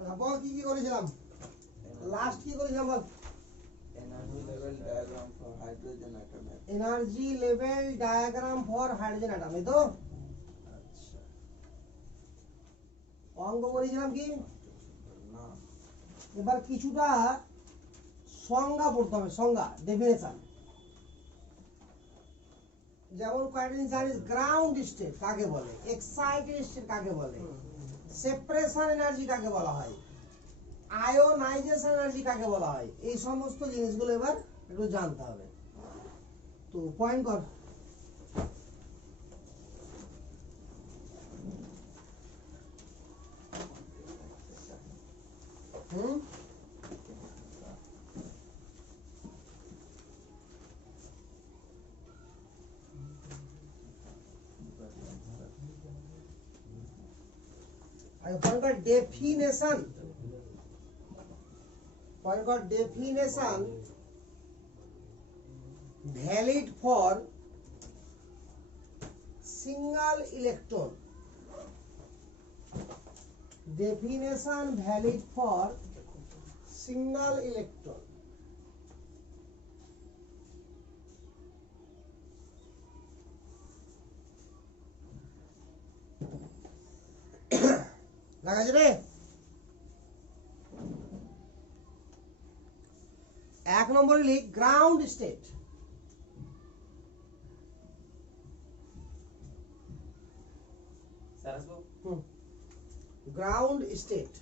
বল কি কি করেছিলাম লাস্ট কি করেছিলাম বল energy level diagram for hydrogen atom energy level diagram for hydrogen atom এই তো আচ্ছা অঙ্ক করেছিলাম কি না এবার কিছুটা সংজ্ঞা পড়তে হবে সংজ্ঞা ডেফিনেশন যেমন কয়েকটা জিনিস জানিস গ্রাউন্ড স্টেট কাকে বলে এক্সাইটেড স্টেট কাকে বলে সেপারেশন এনার্জি কাকে বলা হয় আয়োনাইজেশন এনার্জি কাকে বলা হয় এই সমস্ত জিনিসগুলো এবার একটু জানতে হবে তো পয়েন্ট কর point called definition valid for single electron definition valid for single electron লাগাছে রে এক নম্বরে লিখ ground state ground state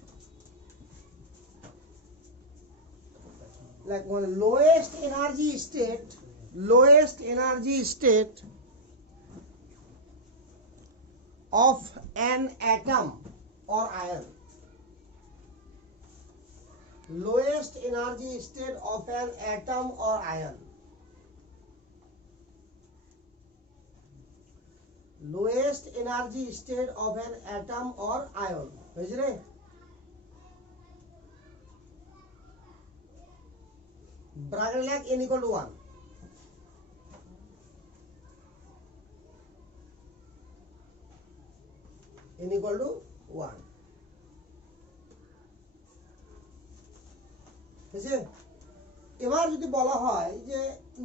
like one lowest energy state of an atom or ion lowest energy state of an atom or ion lowest energy state of an atom or ion বুঝলি রে bracket লেখ n = 1 n = 1 বুঝছেন এবার যদি বলা হয় যে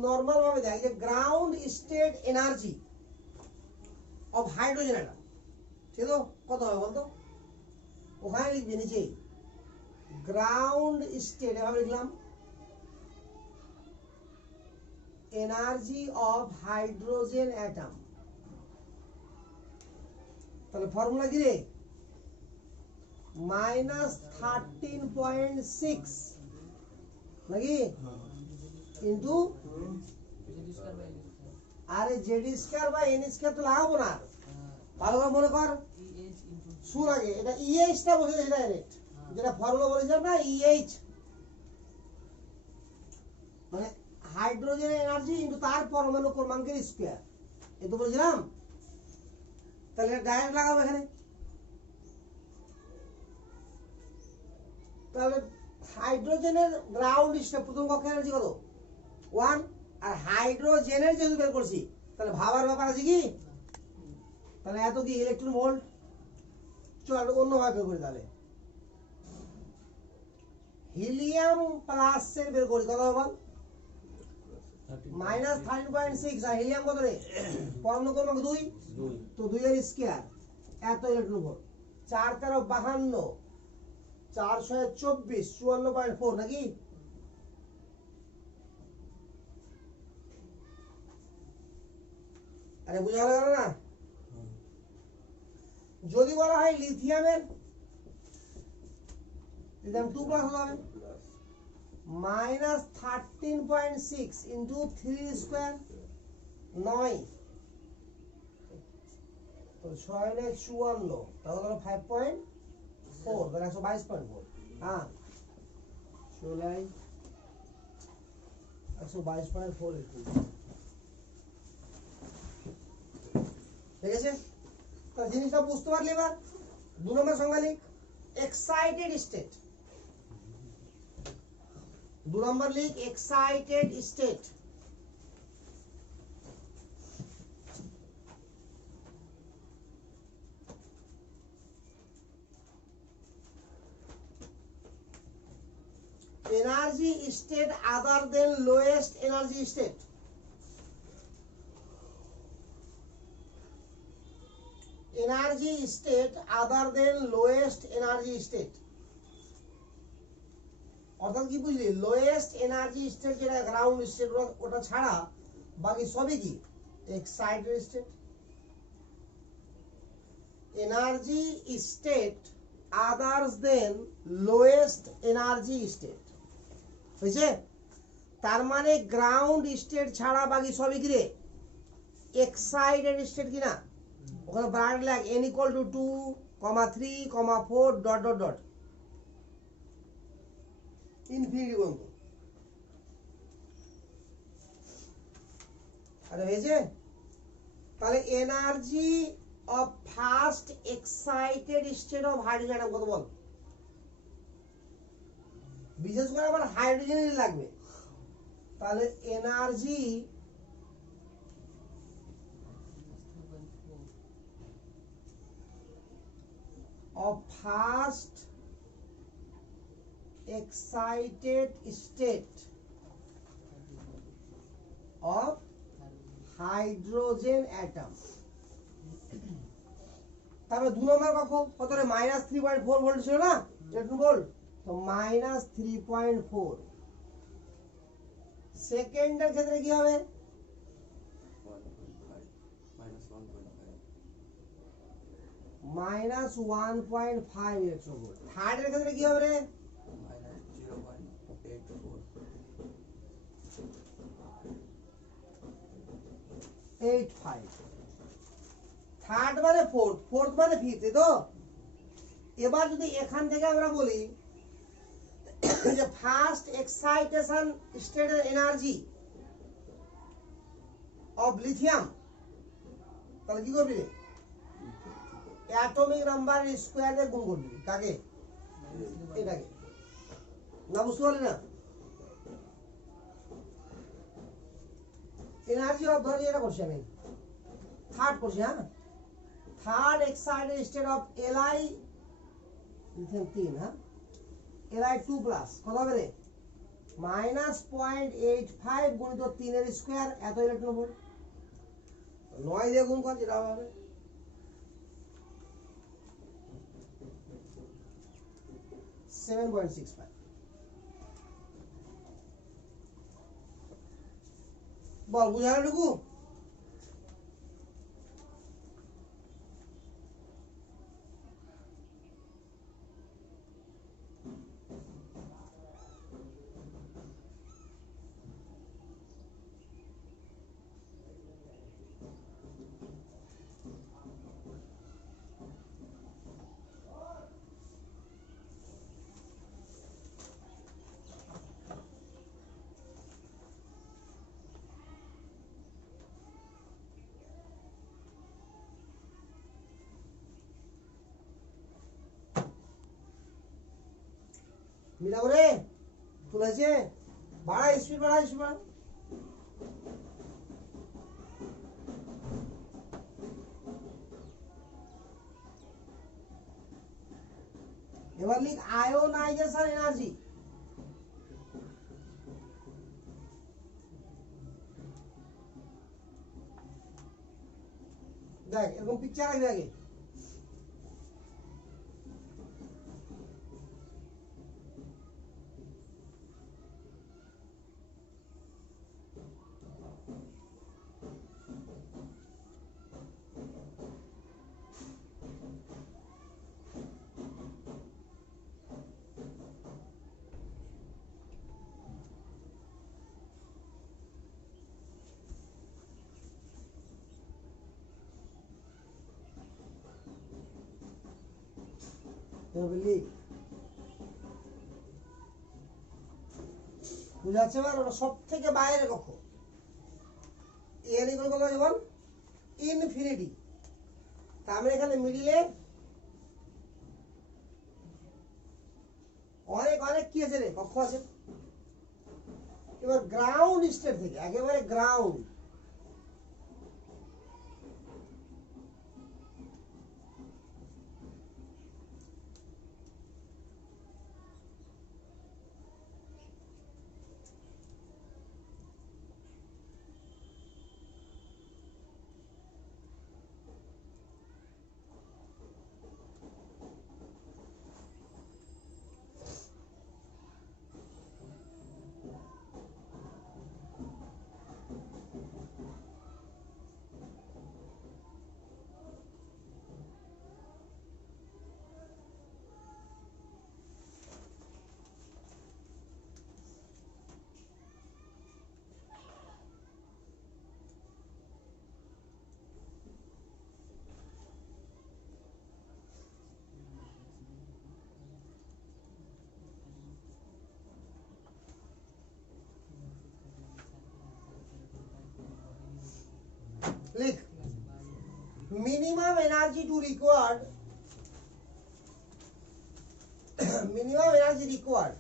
normal ভাবে দেখ যে ground state energy of hydrogen atom ঠিক তো কত হবে বলতো ওখানে লিখবি নিচে গ্রাউন্ড স্টেট এভাবে লিখলাম এনার্জি অফ হাইড্রোজেন অ্যাটম তাহলে ফর্মুলা কি রে -13.6 নাকি ইনটু আরে Z square by N square তো লাগাবো না ভালো করে মনে কর শুন আগে এটা ইএইচ টা বসে এটা ডাইরেক্ট যেটা ফর্মুলা বলেছিলাম না ইএইচ মানে হাইড্রোজেন এনার্জি ইনটু তার পরমাণু ক্রমাঙ্কের স্কয়ার এই তো বলেছিলাম তাহলে ডাইরেক্ট লাগাবো এখানে তাহলে হাইড্রোজেনের গ্রাউন্ড স্টেট প্রথম কক্ষের এনার্জি কত 1 আর হাইড্রোজেনের যেহেতু বের করছি তাহলে ভাবার ব্যাপার আছে কি তাহলে এত কি ইলেকট্রন ভোল্ট চল অন্য ভাবে বের করি তাহলে হিলিয়াম প্লাস এর বের করি কত হবে বল -13.6 আর হিলিয়াম কত রে পরমাণু ক্রমাঙ্ক 2 তো 2 এর স্কয়ার এত ইলেকট্রন ভোল্ট 4 13 52 424 54.4 নাকি আরে বুঝা গেল না যদি বলা হয় লিথিয়ামের লিথিয়াম 2 প্লাস হবে -13.6 ইনটু 3 স্কয়ার 9 তো 6 নে 54 তাহলে 5.4 মানে 122.4 হ্যাঁ চলাই 122.4 লিখুন ঠিক আছে তো জিনিসটা বুঝতে পারলি এবার 2 নম্বর সংজ্ঞা লিখ এক্সাইটেড স্টেট 2 নম্বর লিখ excited state energy state other than lowest energy state. Energy state other than lowest energy state, অর্থাৎ কি বুঝলি, লোয়েস্ট এনার্জি স্টেট যেটা গ্রাউন্ড স্টেট ওটা ছাড়া বাকি সবই কি excited state. Energy state others than lowest energy state হয়েছে। তার মানে গ্রাউন্ড স্টেট ছাড়া বাকি সবই কি রে এক্সাইটেড স্টেট কিনা। ওখানে ব্র্যাকেট লেখ n equal to 2, 3, 4 dot dot dot infinity পর্যন্ত। আরে হয়েছে। তাহলে energy of first excited state of hydrogen atom কত বল? বিশেষ করে আবার হাইড্রোজেনই লাগবে। তাহলে energy of first excited state of hydrogen atom। তারপরে 2 নম্বর কত রে -3.4 ভোল্ট ছিল না ইলেকট্রন ভোল্ট, তো -3.4। সেকেন্ডের ক্ষেত্রে কি হবে? -1.5 ইলেকট্রন ভোল্ট। থার্ডের ক্ষেত্রে কি হবে রে? -0.85। থার্ড মানে ফোর্থ, ফোর্থ মানে ফিফথ, তো এবার যদি এখান থেকে আমরা বলি যে ফার্স্ট এক্সাইটেশন স্টেটের এনার্জি অফ লিথিয়াম, তাহলে কি করবি? অ্যাটমিক নাম্বার স্কয়ার দিয়ে গুণ করবি। কাকে? এটাকে। না বুঝতে পারলি না? এনার্জি অফ, ধরি এটা করছি আমি, থার্ড করছি, হ্যাঁ, third excited state of LI lithium 3, হ্যাঁ, এলআই 2 প্লাস কত হবে রে? -0.85 গুণিত 3 এর স্কয়ার, এত ইলেকট্রন ভোল্ট। 9 দিয়ে গুণ কর, যেটা হবে 7.65। বল বুঝা গেল? মিলাবো রে, তুলেছে, বাড়া স্পিড, বাড়া স্পিড বাড়া। এবার লিখ আয়োনাইজেশন এনার্জি। দেখ এরকম পিকচার আসবে আগে। বুঝাচ্ছে এবার, ওটা সব থেকে বাইরে কক্ষ। এন ইকুয়াল কত যেমন ইনফিনিটি, তা আমরা এখানে মিডিলে অনেক অনেক কি আছে রে কক্ষ আছে। এবার গ্রাউন্ড স্টেট থেকে একেবারে ground, minimum energy to required minimum energy required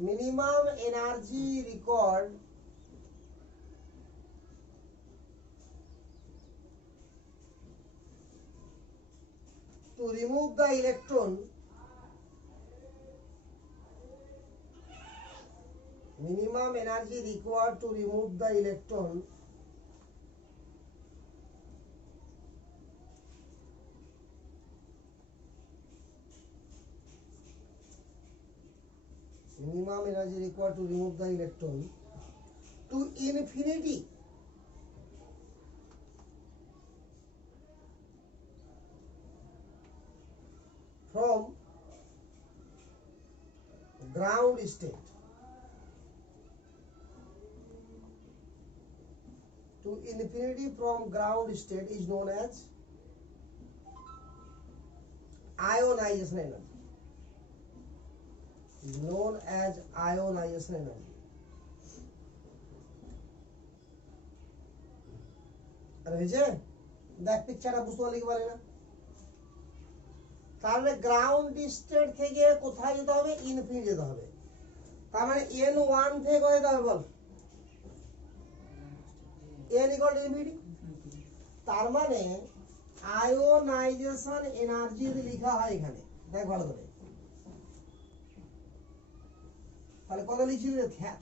minimum energy required to remove the electron, minimum energy required to remove the electron minimum energy required to remove the electron to infinity from ground state to infinity from ground state is known as ionization energy. Is known as ionization energy. আরে হয়েছে দেখ পিকচারটা বুঝতে পারলে কি পারে না তাহলে গ্রাউন্ড স্টেট থেকে কোথায় যেতে হবে ইনফিনিটি যেতে হবে তার মানে n1 থেকে কোথায় যেতে হবে বল n ইকুয়াল টু ইনফিনিটি তার মানে আয়োনাইজেশন এনার্জি যদি লেখা হয় এখানে দেখ ভালো করে তাহলে কত লিখছিল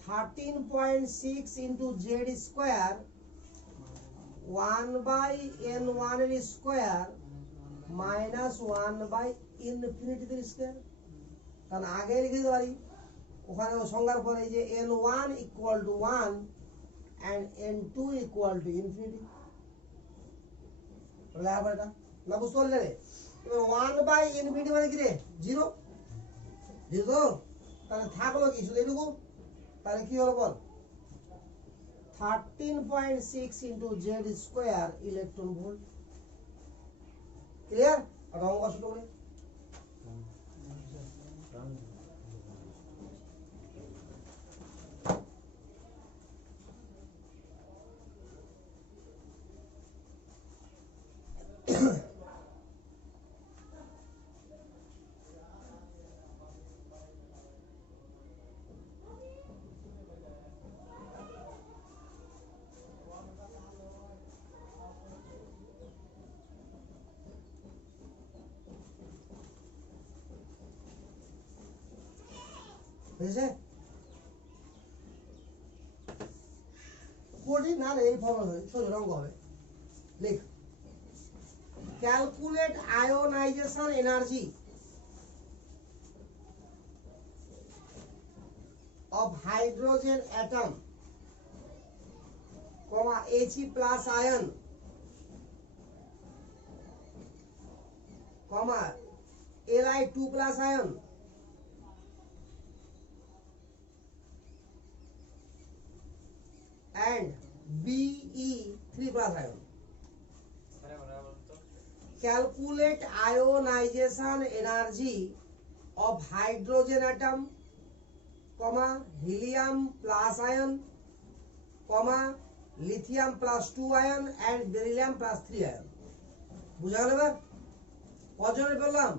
13.6 into z square 1 by n1 এর স্কয়ার মাইনাস 1 বাই ইনফিনিটি এর স্কয়ার কারণ আগে লিখে দিতে পারি ওখানে সংজ্ঞার পরে যে n1 equal to 1 and n2 equal to infinity তাহলে আবার এটা না বুঝতে পারলে রে এবার 1 বাই ইনফিনিটি মানে কি রে 0 0 তাহলে থাকলো কি শুধু এটুকু তাহলে কি হলো বল 13.6 into z square electron volt clear আর অঙ্ক শুরু করি বুঝছে কোডি না রে এই ফর্মুলা ধরে ছোট রঙ হবে লিখ calculate ionisation energy of hydrogen atom comma He plus ion comma Li2 plus ion and Be3 plus ion. Calculate ionization energy of hydrogen atom, comma helium plus ion, comma lithium plus 2 ion and beryllium plus 3 ion. বুঝা গেল এবার কজনে পেলাম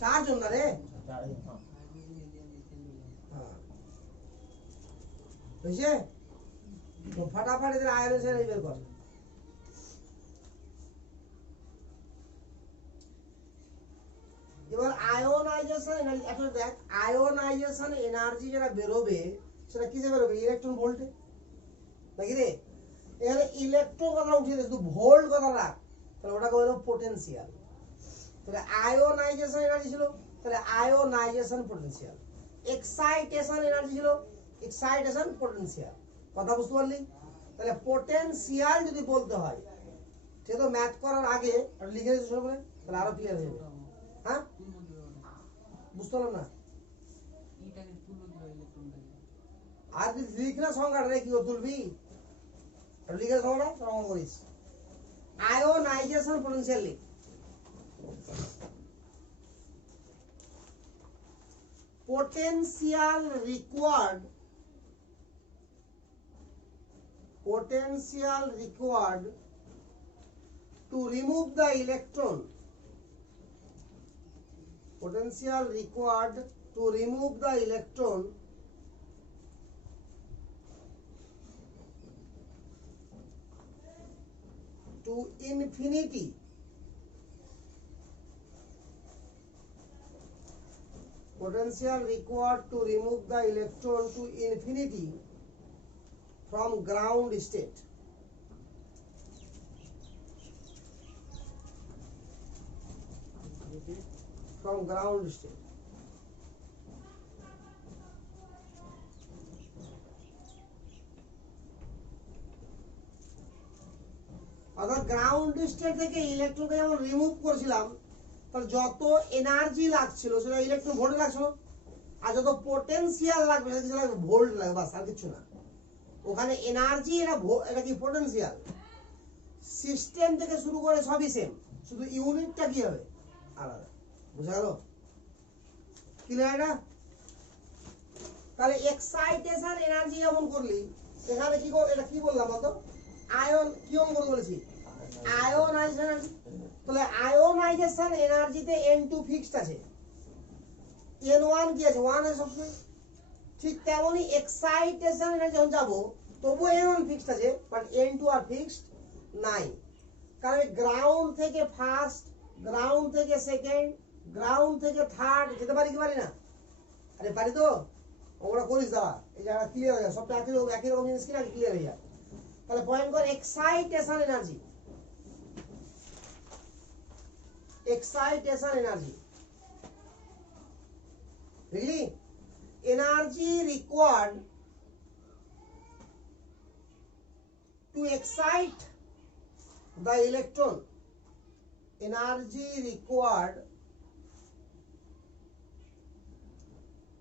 চারজন না রে বুঝছে তো ফটাফট এদের আয়োনাইজেশন বের কর এবার আয়োনাইজেশন এনার্জি এখন দেখ আয়োনাইজেশন এনার্জি যেটা বেরোবে সেটা কিসে বেরোবে ইলেকট্রন ভোল্টে নাকি রে এখানে ইলেকট্রন কথা উঠিয়ে দে শুধু ভোল্ট কথা রাখ তাহলে ওটাকে বলবো পোটেনশিয়াল তাহলে আয়োনাইজেশন এনার্জি ছিল তাহলে আয়োনাইজেশন পোটেনশিয়াল এক্সাইটেশন এনার্জি ছিল এক্সাইটেশন পোটেনশিয়াল কথা বুঝতে পারলি তাহলে পোটেনশিয়াল যদি বলতে হয় সে তো ম্যাথ করার আগে আর লিখে দিতে শুরু করে তাহলে আরো ক্লিয়ার হয়ে যাবে হ্যাঁ বুঝতে পারলাম না আর যদি লিখ না সংজ্ঞাটা রে কি তুলবি আর লিখে সংজ্ঞাটা প্রমাণ করিস আয়োনাইজেশন পোটেনশিয়াল লিখ potential required to remove the electron, potential required to remove the electron to infinity potential required to remove the electron to infinity from ground state. From ground state. অর্থাৎ গ্রাউন্ড স্টেট থেকে ইলেকট্রনকে যখন remove করেছিলাম তাহলে যত energy লাগছিল সেটা electron ভোল্টে লাগছিল, আর যত পোটেনশিয়াল লাগবে সেটা কিছু লাগবে ভোল্ট লাগবে, বাস আর কিছু না। ওখানে এনার্জি এটা কি পোটেনশিয়াল। সিস্টেম থেকে শুরু করে সবই সেম, শুধু ইউনিটটা কি হবে আলাদা। বুঝা গেল? ক্লিয়ার এটা? তাহলে এক্সাইটেশন এনার্জি যেমন করলি এখানে কি এটা কি বললাম বলতো, আয়ন কি অঙ্ক বলেছি, আয়োনাইজেশন এনার্জি। তাহলে আয়োনাইজেশন এনার্জিতে N2 ফিক্সড আছে, N1 কি আছে 1 আছে সবসময়। ঠিক তেমনি এক্সাইটেশন এনার্জি যখন যাবো তবুও N1 ফিক্সড আছে, বাট N2 আর ফিক্সড নাই। কারণ গ্রাউন্ড থেকে ফার্স্ট, গ্রাউন্ড থেকে সেকেন্ড, গ্রাউন্ড থেকে থার্ড যেতে পারি কি পারি না? আরে পারি তো, ওরা করিস দাঁড়া, এই জায়গা ক্লিয়ার হয়ে যায়, সবটা একই রকম জিনিস কিনা ক্লিয়ার হয়ে যায়। তাহলে পয়েন্ট কর excitation energy, excitation energy, really energy required to excite the electron, energy required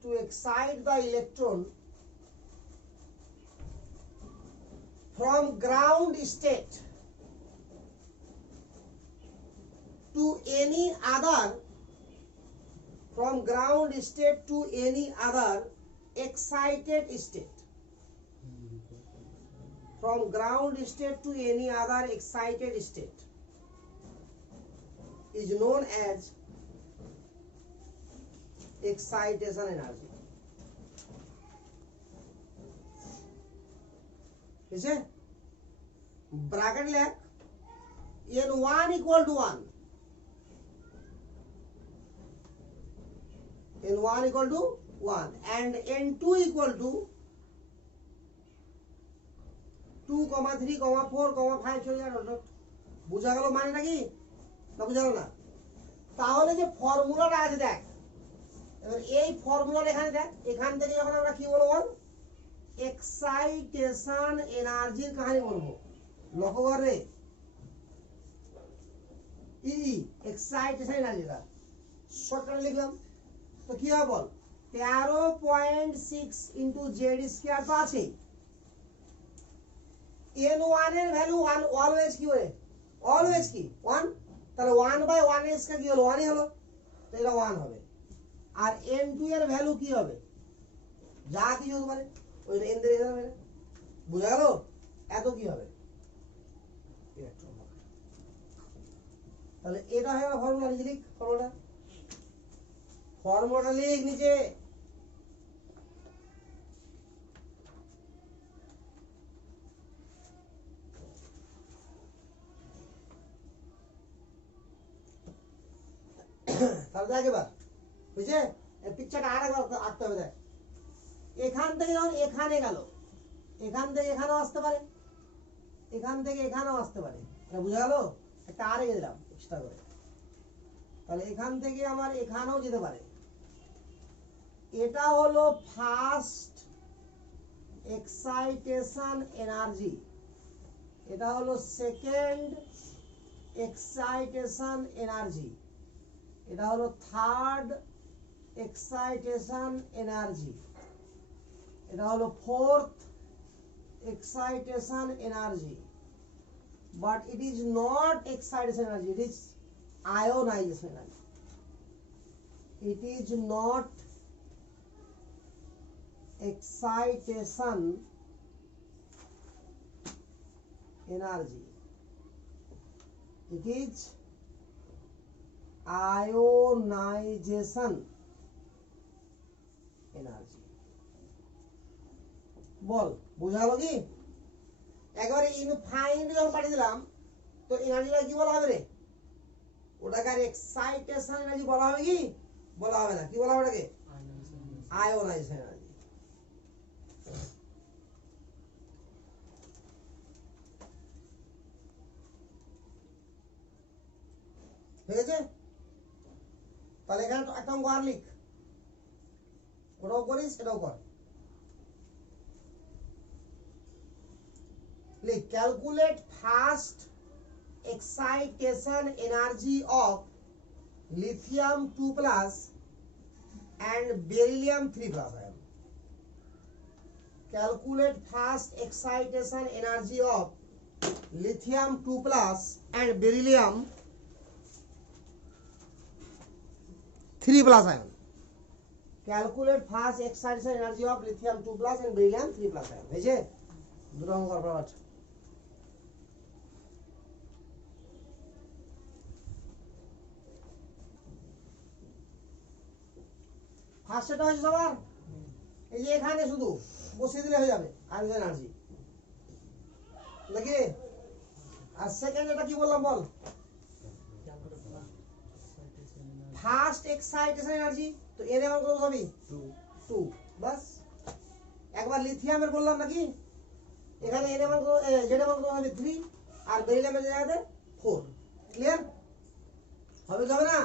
to excite the electron from ground state to any other, from ground state to any other excited state, from ground state to any other excited state is known as excitation energy. ठीक है? Bracket ले N1 equal to 1, N1 equal to 1 and N2 equal to 2, 3, 4, 5 চলে গেল। বুঝা গেল মানেটা কি না? বুঝা গেল না? তাহলে যে ফর্মুলাটা আছে দেখ, এবার এই ফর্মুলাটা এখানে দেখ, এখান থেকে যখন আমরা কি বলবো বল, এক্সাইটেশন এনার্জির কাহিনী বলবো। লক্ষ্য কর রে, এক্সাইটেশন এনার্জিটা শর্টকাটে লিখলাম তো কি হবে বল, 13.6 ইন্টু জেড স্কয়ার তো আছে। N1 এর ভ্যালু 1, অলওয়েজ কি হয়, অলওয়েজ কি 1, তাহলে 1/1 এর স্কয়ার কি হলো 1ই হলো, তো এটা 1 হবে। আর N2 এর ভ্যালু কি হবে, যা কিছু হতে পারে ওই N দিয়ে দিতে হবে। বুঝা গেল? এত কি হবে ইলেকট্রন। তাহলে এটা হয় ফর্মুলা, নিচে লিখ ফর্মুলাটা লিখ নিচে। তাহলে দেখ এবার বুঝছে, পিকচারটা আর একবার আঁকতে হবে। দেখ এখান থেকে যখন এখানে গেল, এখান থেকে এখানেও আসতে পারে, এখান থেকে এখানেও আসতে পারে, বুঝা গেল? একটা আর রেখে দিলাম এক্সট্রা করে, তাহলে এখান থেকে আমার এখানেও যেতে পারে। এটা হলো ফার্স্ট এক্সাইটেশন এনার্জি, এটা হলো সেকেন্ড এক্সাইটেশন এনার্জি, এটা হলো থার্ড এক্সাইটেশন এনার্জি, এটা হলো fourth excitation energy, but it is not excitation energy, it is ionization energy. It is not excitation energy, it is ionization energy বল বোঝা গেল কি একবারে ইনফাইনাইট যখন পাঠিয়ে দিলাম তো এনার্জিটা কি বলা হবে রে ওটাকে আর এক্সাইটেশন এনার্জি বলা হবে কি বলা হবে না কি বলা হবে ওটাকে আয়োনাইজেশন এনার্জি ঠিক আছে তাহলে এখানে একটা অঙ্ক আর লিখ ওটাও করিস সেটাও কর লিখ calculate first excitation energy of lithium 2 plus and beryllium 3 plus ion. Calculate first excitation energy of lithium 2 plus and beryllium 3 plus ion. Calculate first excitation energy of lithium 2 plus and beryllium 3 plus ion. হয়েছে দুটো অঙ্ক করবার first সেটা হয়েছে সবার এই যে এখানে শুধু বসিয়ে দিলে হয়ে যাবে আয়োনাইজেশন এনার্জি নাকি আর সেকেন্ড এটা কি বললাম বল ফার্স্ট এক্সাইটেশন এনার্জি তো এর এমন কত হবে 2 বাস একবার লিথিয়ামের বললাম নাকি এখানে এর এমন কত জেড এমন কত হবে 3 আর বেরিলিয়ামের জায়গাতে 4 ক্লিয়ার হবে যাবে না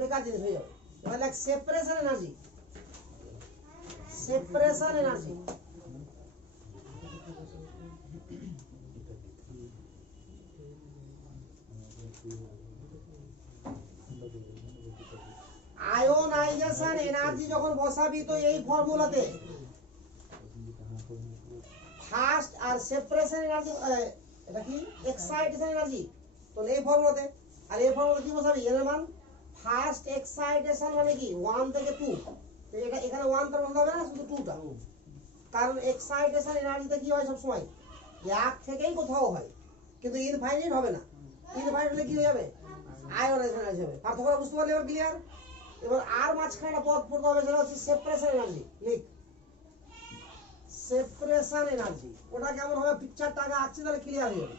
বেকার জিনিস হয়ে যাবে এবার like separation energy ionisation energy যখন বসাবি তো এই ফর্মুলাতে ফার্স্ট আর সেপারেশন এনার্জি এটা কি এক্সাইটেশন এনার্জি তো এই ফর্মুলাতে আর এই ফর্মুলা কি বসাবি এর মান ফার্স্ট এক্সাইটেশন মানে কি 1 থেকে 2 তো এটা এখানে 1 তার বন্ধ হবে না শুধু 2টা কারণ এক্সাইটেশন এনার্জিতে কি হয় সব সময় এক থেকেই কোথাও হয় কিন্তু ইনফাইনাইট হবে না ইনফাইনাইট হলে কি হয়ে যাবে আয়োনাইজেশন এনার্জি হবে পার্থক্য বুঝতে পারলে এবার ক্লিয়ার এবার আর মাঝখানে একটা পদ পড়তে হবে সেটা হচ্ছে সেপারেশন এনার্জি লিখ সেপারেশন এনার্জি ওটা কেমন হবে পিকচারটা আগে আঁকছি তাহলে ক্লিয়ার হয়ে যাবে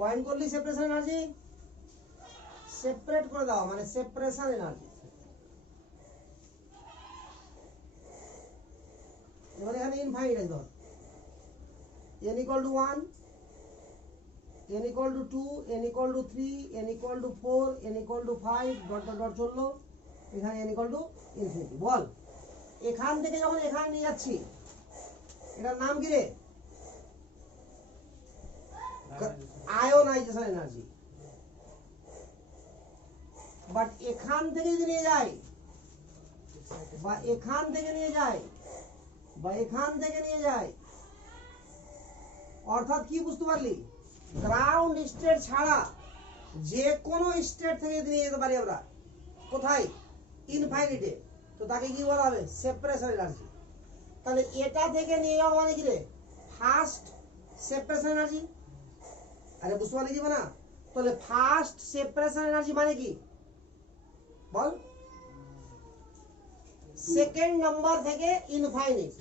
পয়েন্ট করলি সেপারেশন এনার্জি সেপারেট করে দাও মানে সেপারেশন এনার্জি এবার এখানে ইনফাইনাইট আছে ধর n equal to 1 n equal to 2 n equal to 3 n equal to 4 n equal to 5 dot dot dot চললো এখানে n equal to ইনফিনিটি বল এখান থেকে যখন এখানে নিয়ে যাচ্ছি এটার নাম কি রে আয়োনাইজেশন এনার্জি বাট এখান থেকে যদি নিয়ে যাই বা এখান থেকে নিয়ে যাই বা এখান থেকে নিয়ে যাই অর্থাৎ কি বুঝতে পারলি গ্রাউন্ড স্টেট ছাড়া যে কোনো স্টেট থেকে যদি নিয়ে যেতে পারি আমরা কোথায় ইনফাইনিটে তো তাকে কি বলা হবে সেপারেশন এনার্জি তাহলে এটা থেকে নিয়ে যাওয়া মানে কি রে ফার্স্ট সেপারেশন এনার্জি আরে বুঝতে পারলি কি না তাহলে ফার্স্ট সেপারেশন এনার্জি মানে কি বল সেকেন্ড নাম্বার থেকে ইনফাইনিট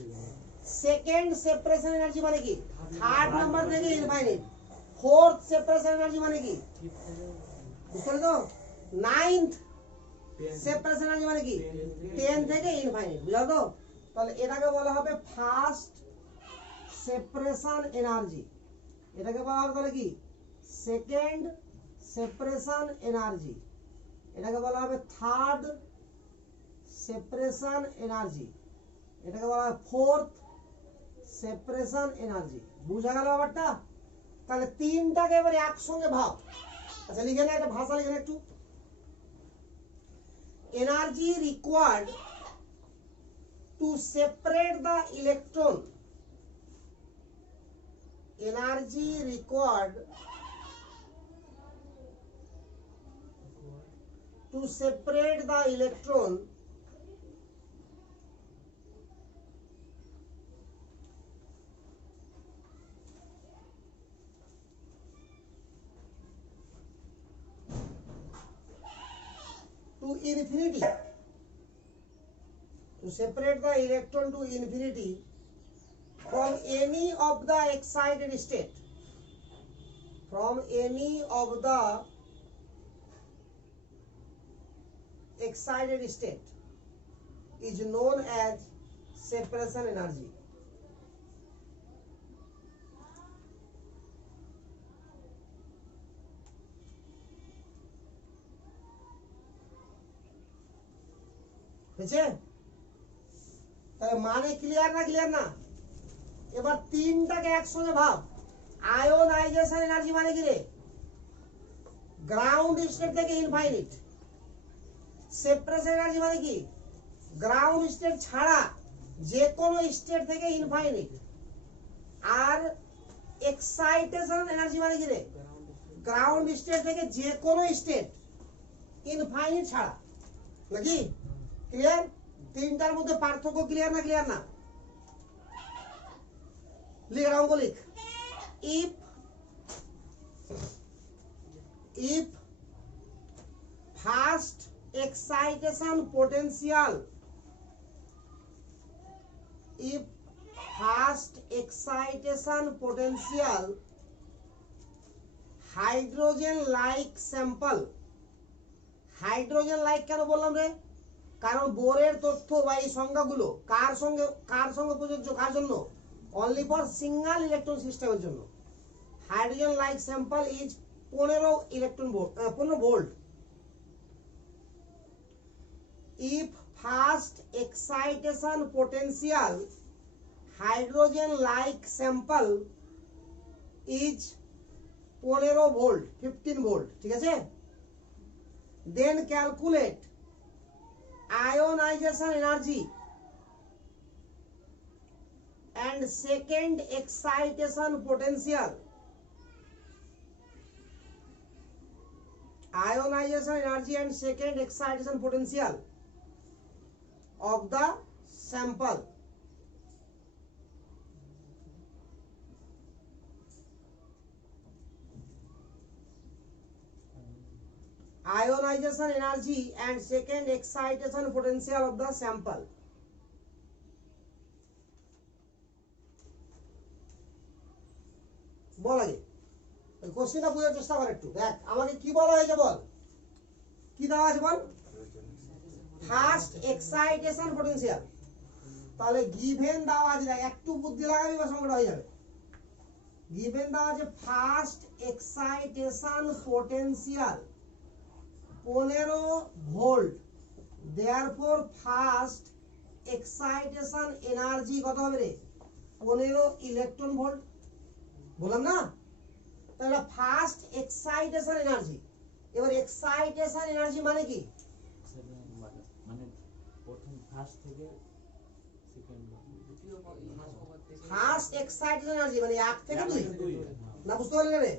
সেকেন্ড সেপারেশন এনার্জি মানে কি থার্ড নাম্বার থেকে ইনফাইনিট ফোর্থ সেপারেশন এনার্জি মানে কি বুঝতে পারলি তো নাইন্থ সেপারেশন এনার্জি মানে কি 10 থেকে ইনফাইনিট বুঝলো তো তাহলে এটাকে বলা হবে ফার্স্ট সেপারেশন এনার্জি এটাকে বলা হবে তাহলে কি সেকেন্ড সেপারেশন এনার্জি এটাকে বলা হবে থার্ড সেপারেশন এনার্জি এটাকে বলা হয় ফোর্থ সেপারেশন এনার্জি বুঝা গেল ব্যাপারটা তাহলে তিনটাকে এবারে একসঙ্গে ভাব আচ্ছা লিখে না একটা ভাষা লিখে না একটু energy required to separate the electron energy required to separate the electron to infinity, to separate the electron to infinity from any of the excited state, from any of the excited state is known as separation energy. বুঝছে? তাহলে মানে clear না clear না? এবার তিনটাকে একসঙ্গে ভাব। Ionisation energy মানে কি রে? গ্রাউন্ড স্টেট থেকে ইনফাইনিট। সেপারেশন এনার্জি মানে কি? গ্রাউন্ড স্টেট ছাড়া যে কোনো স্টেট থেকে ইনফাইনিট। আর এক্সাইটেশন এনার্জি মানে কি রে? গ্রাউন্ড স্টেট থেকে যে কোনো স্টেট ইনফাইনিট ছাড়া। নাকি? ক্লিয়ার? তিনটার মধ্যে পার্থক্য ক্লিয়ার না ক্লিয়ার না? লিখ অঙ্ক লিখ। if first excitation potential, if first excitation potential hydrogen like sample, hydrogen like কেন বললাম রে? কারণ বোরের তথ্য বা এই সংখ্যাগুলো কার সঙ্গে প্রযোজ্য? কার জন্য? অনলি ফর সিঙ্গেল ইলেকট্রন সিস্টেমের জন্য। Hydrogen like sample is 15 electron volt, 15 volt. If first excitation potential hydrogen like sample is 15 volt, 15 volt, ঠিক আছে? দেন calculate ionization energy and second excitation potential, ionization energy and second excitation potential of the sample. Ionization energy and second excitation potential of the sample. বল আগে কোশ্চেনটা বোঝার চেষ্টা কর একটু। দেখ আমাকে কি বলা হয়েছে বল, কি দেওয়া আছে বল? First excitation potential. তাহলে গিভেন দেওয়া আছে, দেখ একটু বুদ্ধি লাগাবি বা সংখ্যাটা হয়ে যাবে। গিভেন দেওয়া আছে first excitation potential 15 volt. Therefore first excitation energy কত হবে রে? 15 ইলেকট্রন ভোল্ট। বললাম না? তাহলে ফার্স্ট এক্সাইটেশন এনার্জি। এবার এক্সাইটেশন এনার্জি মানে কি? মানে প্রথম ফার্স্ট থেকে সেকেন্ড, ফার্স্ট এক্সাইটেশন এনার্জি মানে 1 থেকে 2 না? বুঝতে পারলি না রে?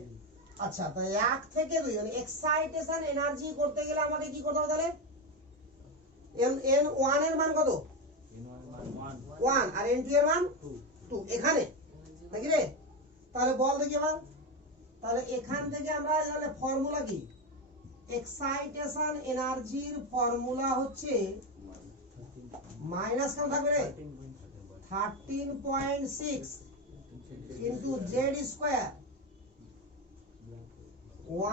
আচ্ছা, তাই 1 থেকে 2 মানে এক্সাইটেশন এনার্জি করতে গেলে আমাকে কি করতে হবে তাহলে? n1 এর মান কত? 1 আর n2 এর মান 2 এখানে, নাকি রে? তাহলে বল দেখি এবার। তাহলে এখান থেকে আমরা তাহলে ফর্মুলা কি? এক্সাইটেশন এনার্জির ফর্মুলা হচ্ছে মাইনাস কেন থাকবে রে? 13.6 into Z square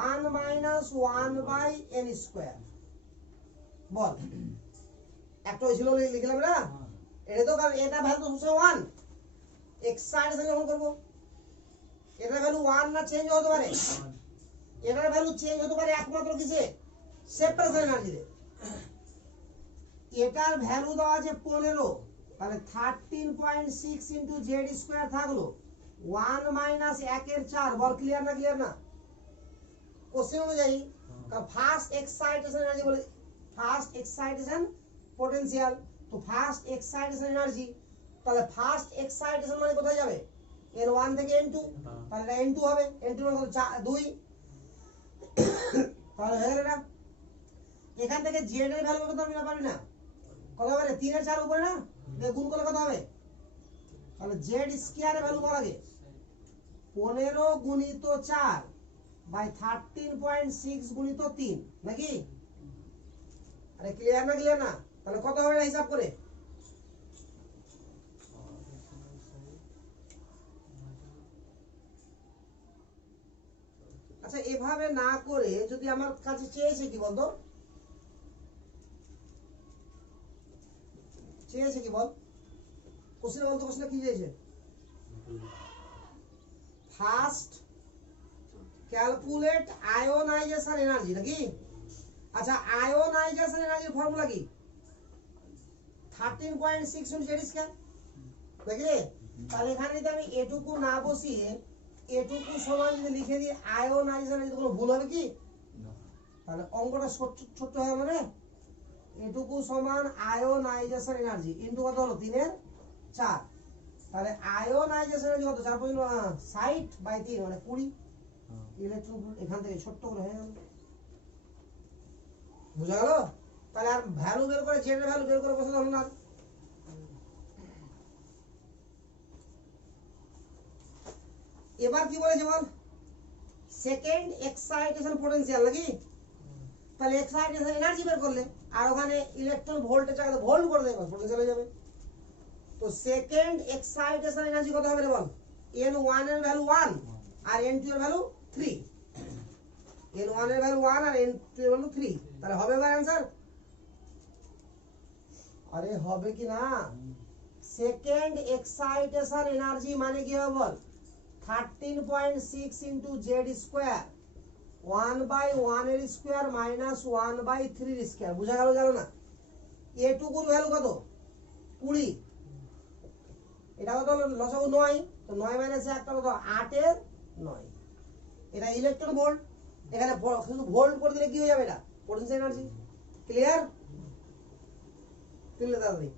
1 minus 1 by N square. বল একটা হয়েছিল লিখলাম না? এটা তো কারণ এটা ভ্যালু হচ্ছে 1। এক্সাইটেশন যখন করব এটার ভ্যালু 1 না চেঞ্জ হতে পারে? এটার ভ্যালু চেঞ্জ হতে পারে একমাত্র কিসে? সেপারেশন এনার্জিতে। এটার ভ্যালু দেওয়া আছে 15, তাহলে 13.6 ইনটু জেড স্কয়ার থাকলো 1 মাইনাস 1 এর 4। বল ক্লিয়ার না ক্লিয়ার না? কোশ্চেন অনুযায়ী ফার্স্ট এক্সাইটেশন এনার্জি বলে ফার্স্ট এক্সাইটেশন পোটেনশিয়াল, তো ফার্স্ট এক্সাইটেশন এনার্জি, তাহলে ফার্স্ট এক্সাইটেশন মানে কোথায় যাবে? n1 থেকে n2, তাহলে এটা n2 হবে। n2 মানে কত? 2। তাহলে হয়ে গেল এটা। এখান থেকে জেড এর ভ্যালু কত হবে না পারবি না কত হবে 3 এর 4 উপরে না দিয়ে গুণ করলে কত হবে তাহলে জেড স্কয়ার এর ভ্যালু কত লাগে 15 গুণিত 4 বাই 13.6 গুণিত 3 নাকি আরে ক্লিয়ার না তাহলে কত হবে না হিসাব করে আচ্ছা এভাবে না করে যদি আমার কাছে চেয়েছে কি বলতো চেয়েছে কি বল কোশ্চেনে কি চেয়েছে ফার্স্ট ক্যালকুলেট আয়োনাইজেশন এনার্জি নাকি আচ্ছা আয়োনাইজেশন এনার্জির ফর্মুলা কি 13.6 ইনটু জেড স্কয়ার নাকি রে তাহলে এখানে যদি আমি এটুকু না বসিয়ে এটুকু সমান যদি লিখে দিই আয়োনাইজেশন এর কোনো ভুল হবে কি তাহলে অঙ্কটা ছোট হয়ে যাবে রে এটুকু সমান আয়োনাইজেশন এনার্জি ইনটু কত হলো 3 এর 4 তাহলে আয়োনাইজেশন এনার্জি কত 4.60 বাই 3 মানে 20 ইলেকট্রন ভোল্ট এখান থেকে ছোট করে হয়ে গেল বুঝা গেল তাহলে আর ভ্যালু বের করে জেড এর ভ্যালু বের করে বসাতে হলো না এবার কি বলেছে বল সেকেন্ড এক্সাইটেশন পোটেনশিয়াল নাকি তাহলে এক্সাইটেশন এনার্জি বের করলে আর ওখানে ইলেকট্রন ভোল্টের জায়গায় ভোল্ট করে দেবে পোটেনশিয়াল হয়ে যাবে তো সেকেন্ড এক্সাইটেশন এনার্জি কত হবে রে বল n1 এর ভ্যালু 1 আর n2 এর ভ্যালু 3 n1 এর ভ্যালু 1 আর n2 এর ভ্যালু 3 তাহলে হবে ভাই आंसर আরে হবে কি না সেকেন্ড এক্সাইটেশন এনার্জি মানে কি হবে বল 13.6 into z square 1 by 1 এর স্কয়ার মাইনাস 1 by 3 এর স্কয়ার বুঝা গেল না এটুকুর ভ্যালু কত 20 এটা কত লসাগু 9 তো 9 মাইনাস 1 কত 8 এর 9 এটা ইলেকট্রন ভোল্ট এখানে শুধু ভোল্ট করে দিলে কি হয়ে যাবে এটা পোটেনশিয়াল এনার্জি ক্লিয়ার তুলে দাঁড়াই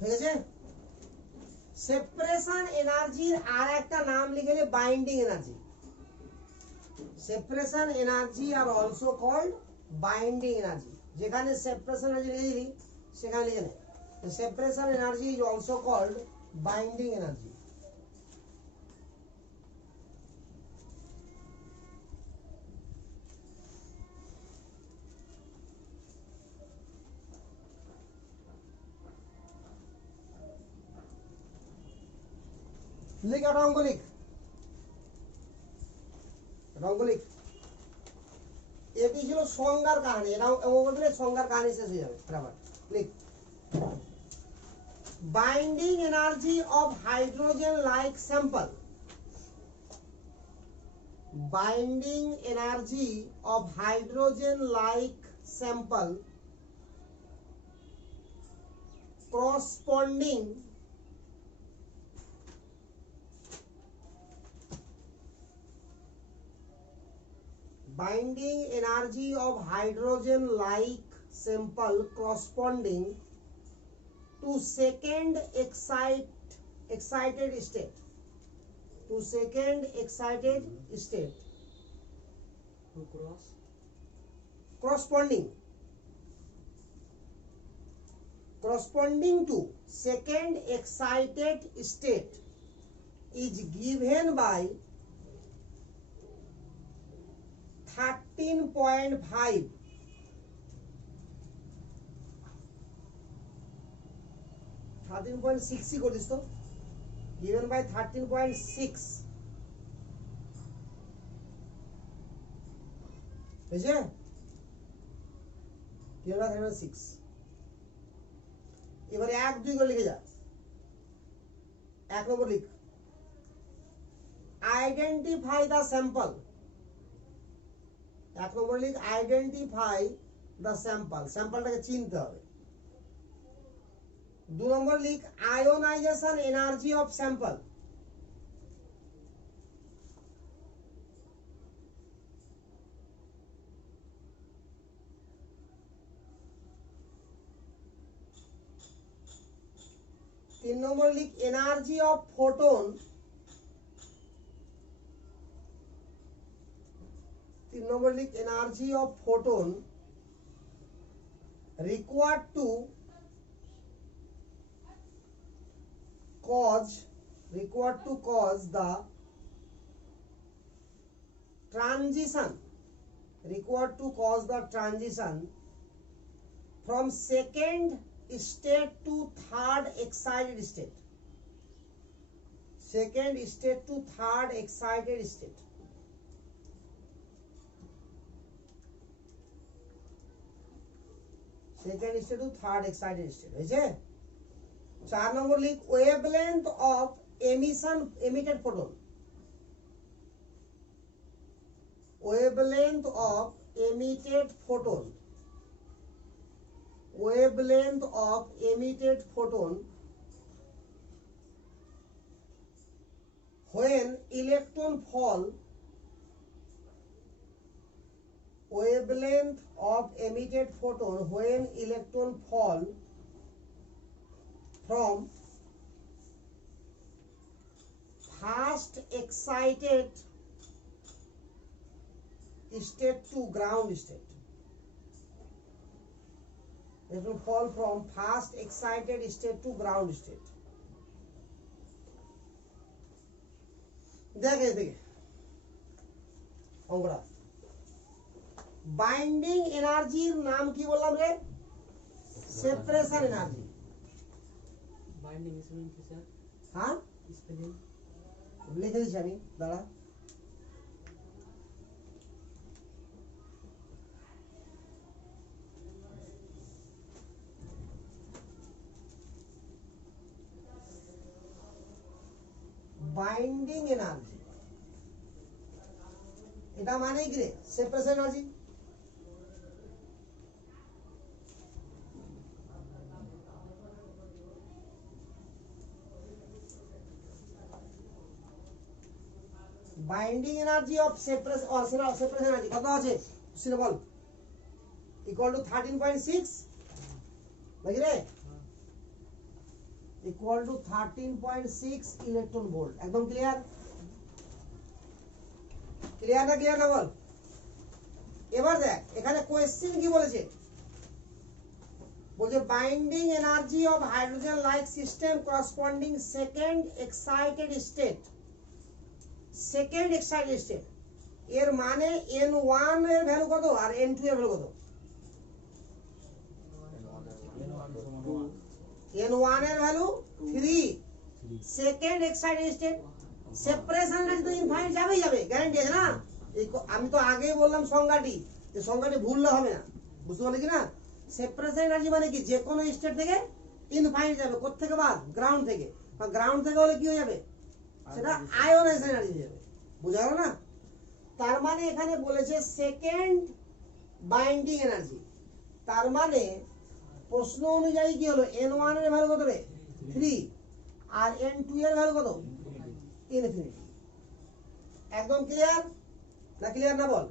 ঠিক আছে সেপারেশন এনার্জির আর একটা নাম লিখলে বাইন্ডিং এনার্জি সেপারেশন এনার্জি আর অলসো কল্ড বাইন্ডিং এনার্জি যেখানে সেপারেশন এনার্জি লিখেছি সেখানে লিখে নে separation energy is also called binding energy লিখ একটা অঙ্ক লিখ এটি ছিল সংজ্ঞার কাহিনী এটা অঙ্ক দিলে সংজ্ঞার কাহিনী শেষ হয়ে যাবে বরাবর লিখ binding energy of hydrogen like sample binding energy of hydrogen like sample corresponding binding energy of hydrogen like sample corresponding to second excited state to cross corresponding to second excited state is given by 13.5 13.6 ही कर this तो given by 13.6 হয়েছে? 306 এবারে 1 2 করে লিখে যা। 1 নম্বর লিখ, identify the sample. 1 নম্বর লিখ, identify the sample, স্যাম্পলটাকে চিনতে হবে। 2 নম্বর লিখ, আয়োনাইজেশন এনার্জি অফ স্যাম্পল। 3 নম্বর লিখ, এনার্জি অফ ফোটন। 3 নম্বর লিখ, energy of photon required to cause the transition from second state to third excited state. Second state to third excited state. Second state to third excited state. হয়েছে? 4 নম্বর লিখ, wavelength of emitted photon. wavelength of emitted photon, wavelength of emitted photon when electron fall, wavelength of emitted photon when electron fall from first excited state to ground state. It will fall from fast excited state to ground state. দেখে অঙ্কটা, binding এনার্জির নাম কি বললাম রে? Separation energy. Binding is mean to sir. হ্যাঁ, Spelling. লিখে দিচ্ছি আমি, দাঁড়া। বাইন্ডিং এনার্জি, এটা মানে কি রে? Separation energy. Binding energy of separation or separation energy কত আছে? সেটা বল। ইকুয়াল টু 13.6 নাকি রে? Equal to 13.6 electron volt. একদম ক্লিয়ার? ক্লিয়ার না ক্লিয়ার না বল? এবার দেখ এখানে কোয়েশ্চেন কি বলেছে, বলছে binding energy of hydrogen like system corresponding second excited state. Second excited state এর মানে n1 এর ভ্যালু কত আর n2 এর ভ্যালু কত? n1 এর value 3, second excited state. Separation energy তো ইনফাইনাইট যাবেই যাবে, গ্যারান্টি আছে না? আমি তো আগেই বললাম সংজ্ঞাটি, যে সংজ্ঞাটি ভুললে হবে না, বুঝতে পারলে কি না? সেপারেশন এনার্জি মানে কি, যে কোনো স্টেট থেকে ইনফাইনাইট যাবে। কোথা থেকে বাদ? গ্রাউন্ড থেকে। গ্রাউন্ড থেকে হলে কি হয়ে যাবে? সেটা আয়োনাইজেশন এনার্জি হয়ে যাবে। বুঝা গেল না? তার মানে এখানে বলেছে সেকেন্ড বাইন্ডিং এনার্জি, তার মানে প্রশ্ন অনুযায়ী কি হলো? n1 এর ভ্যালু কত রে? 3 আর n2 এর ভ্যালু কত? ইনফিনিটি। একদম ক্লিয়ার না ক্লিয়ার না বল?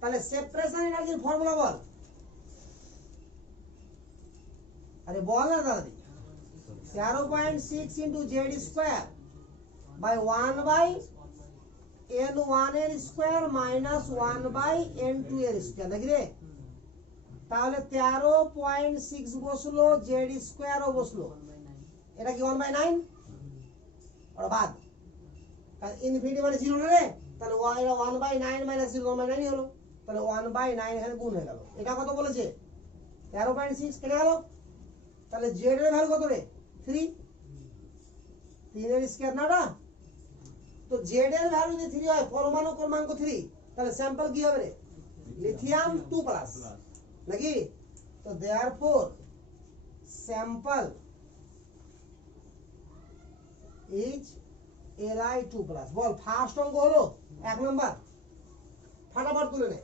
তাহলে সেপারেশন এনার্জির ফর্মুলা বল। আরে বল না দাদা। 0.6 into Z square by 1 by n1 এর স্কয়ার মাইনাস 1 বাই n2 এর স্কয়ার নাকি রে? তাহলে 13.6 বসলো, জেড স্কয়ারও বসলো। এটা কি 1/9? আর বাদ তাহলে ইনফিনিটি মানে 0 না রে? তাহলে 1/9 মাইনাস 0 1/9 হলো। তাহলে 1/9 এখানে গুণ হয়ে গেল। এটা কত বলেছে? 13.6 কেটে গেল। তাহলে জেড এর ভ্যালু কত রে? 3। 3 এর স্কয়ার না ওটা? তো জেড এর ভ্যালু যদি 3 হয়, পরমাণু ক্রমাঙ্ক 3, তাহলে স্যাম্পল কি হবে রে? লিথিয়াম 2+ নাকি? তো therefore sample is Li2+। Ball first অঙ্ক হলো 1 নাম্বার, ফাটাফাট তুলে নে।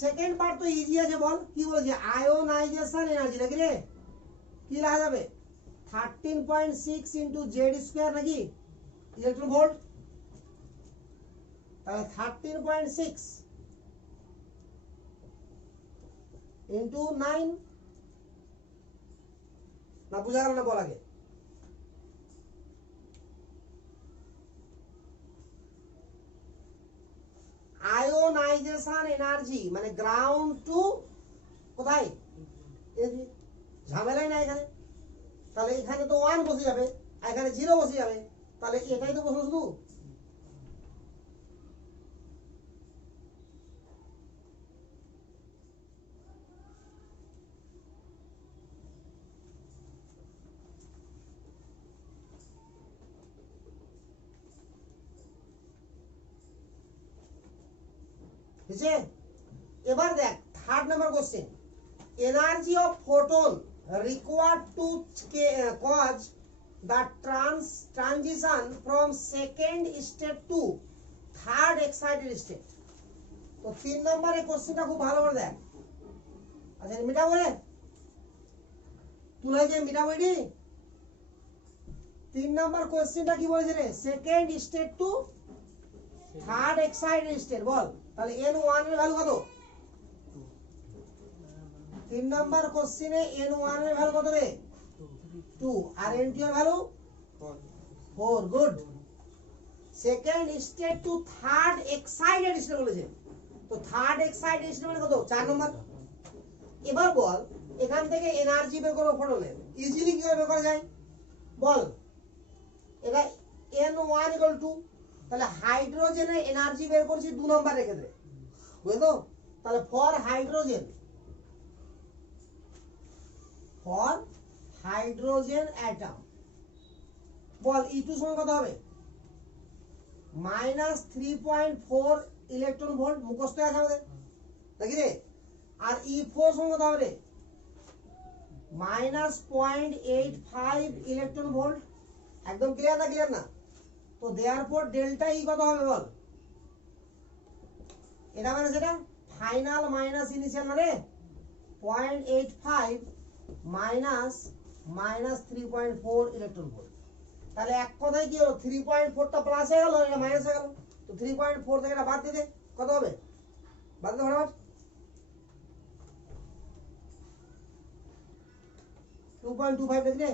সেকেন্ড পার্ট তো ইজি আছে, বল কি বলেছে? আয়োনাইজেশন এনার্জি নাকি রে? কি লেখা যাবে? 13.6 ইনটু Z² নাকি ইলেকট্রন ভোল্ট। তাহলে 13.6 ইনটু 9 না, বুঝা গেল না? বল আগে। আয়োনাইজেশন এনার্জি মানে গ্রাউন্ড টু কোথায়? ঝামেলাই না এখানে। তাহলে এখানে তো 1 বসে যাবে, আর এখানে 0 বসে যাবে। তাহলে এটাই তো প্রশ্ন শুধু। বুঝছে? এবার দেখ third number question, energy of photon required to cause the transition from second state to third excited state। তো 3 নম্বরের কোশ্চেনটা খুব ভালো করে দেখ। আচ্ছা মিটাবো রে, তুলে যে মিটাবো এটি। 3 নম্বর কোশ্চেনটা কি বলেছে রে? Second state to third excited state. বল তাহলে n1 এর ভ্যালু কত? 3 নম্বর কোশ্চেনে n1 এর ভ্যালু কত রে? 2। আর n2 এর value 4। Good. Second state to third excited state বলেছে। তো থার্ড এক্সাইটেড স্টেট মানে কত? 4 নম্বর। এবার বল এখান থেকে এনার্জি বের করব ফোটনের। ইজিলি কি করে বের করা যায়? বল এটা n1 = 2। তাহলে হাইড্রোজেনের এনার্জি বের করছি 2 নম্বরের ক্ষেত্রে, বুঝলো? তাহলে for hydrogen atom ball E2 সমান কত হবে? -3.4 ইলেকট্রন ভোল্ট। মুখস্থ আছে আমাদের নাকি রে? আর E4 সমান কত হবে রে? -0.85 ইলেকট্রন ভোল্ট। একদম ক্লিয়ার না? ক্লিয়ার না? তো দেয়ারফর ডেল্টা ই কত হবে বল? এটা মানে সেটা ফাইনাল মাইনাস ইনিশিয়াল না রে? 0.85 মাইনাস 3.4 ইলেকট্রন ভোল্ট। তাহলে এক কথায় কি হলো? 3.4টা প্লাস হয়ে গেল, এটা মাইনাস হয়ে গেল। তো 3.4 থেকে এটা বাদ দিয়ে দে, কত হবে? বাদ দে ফটাফট। 2.25 দেখলে?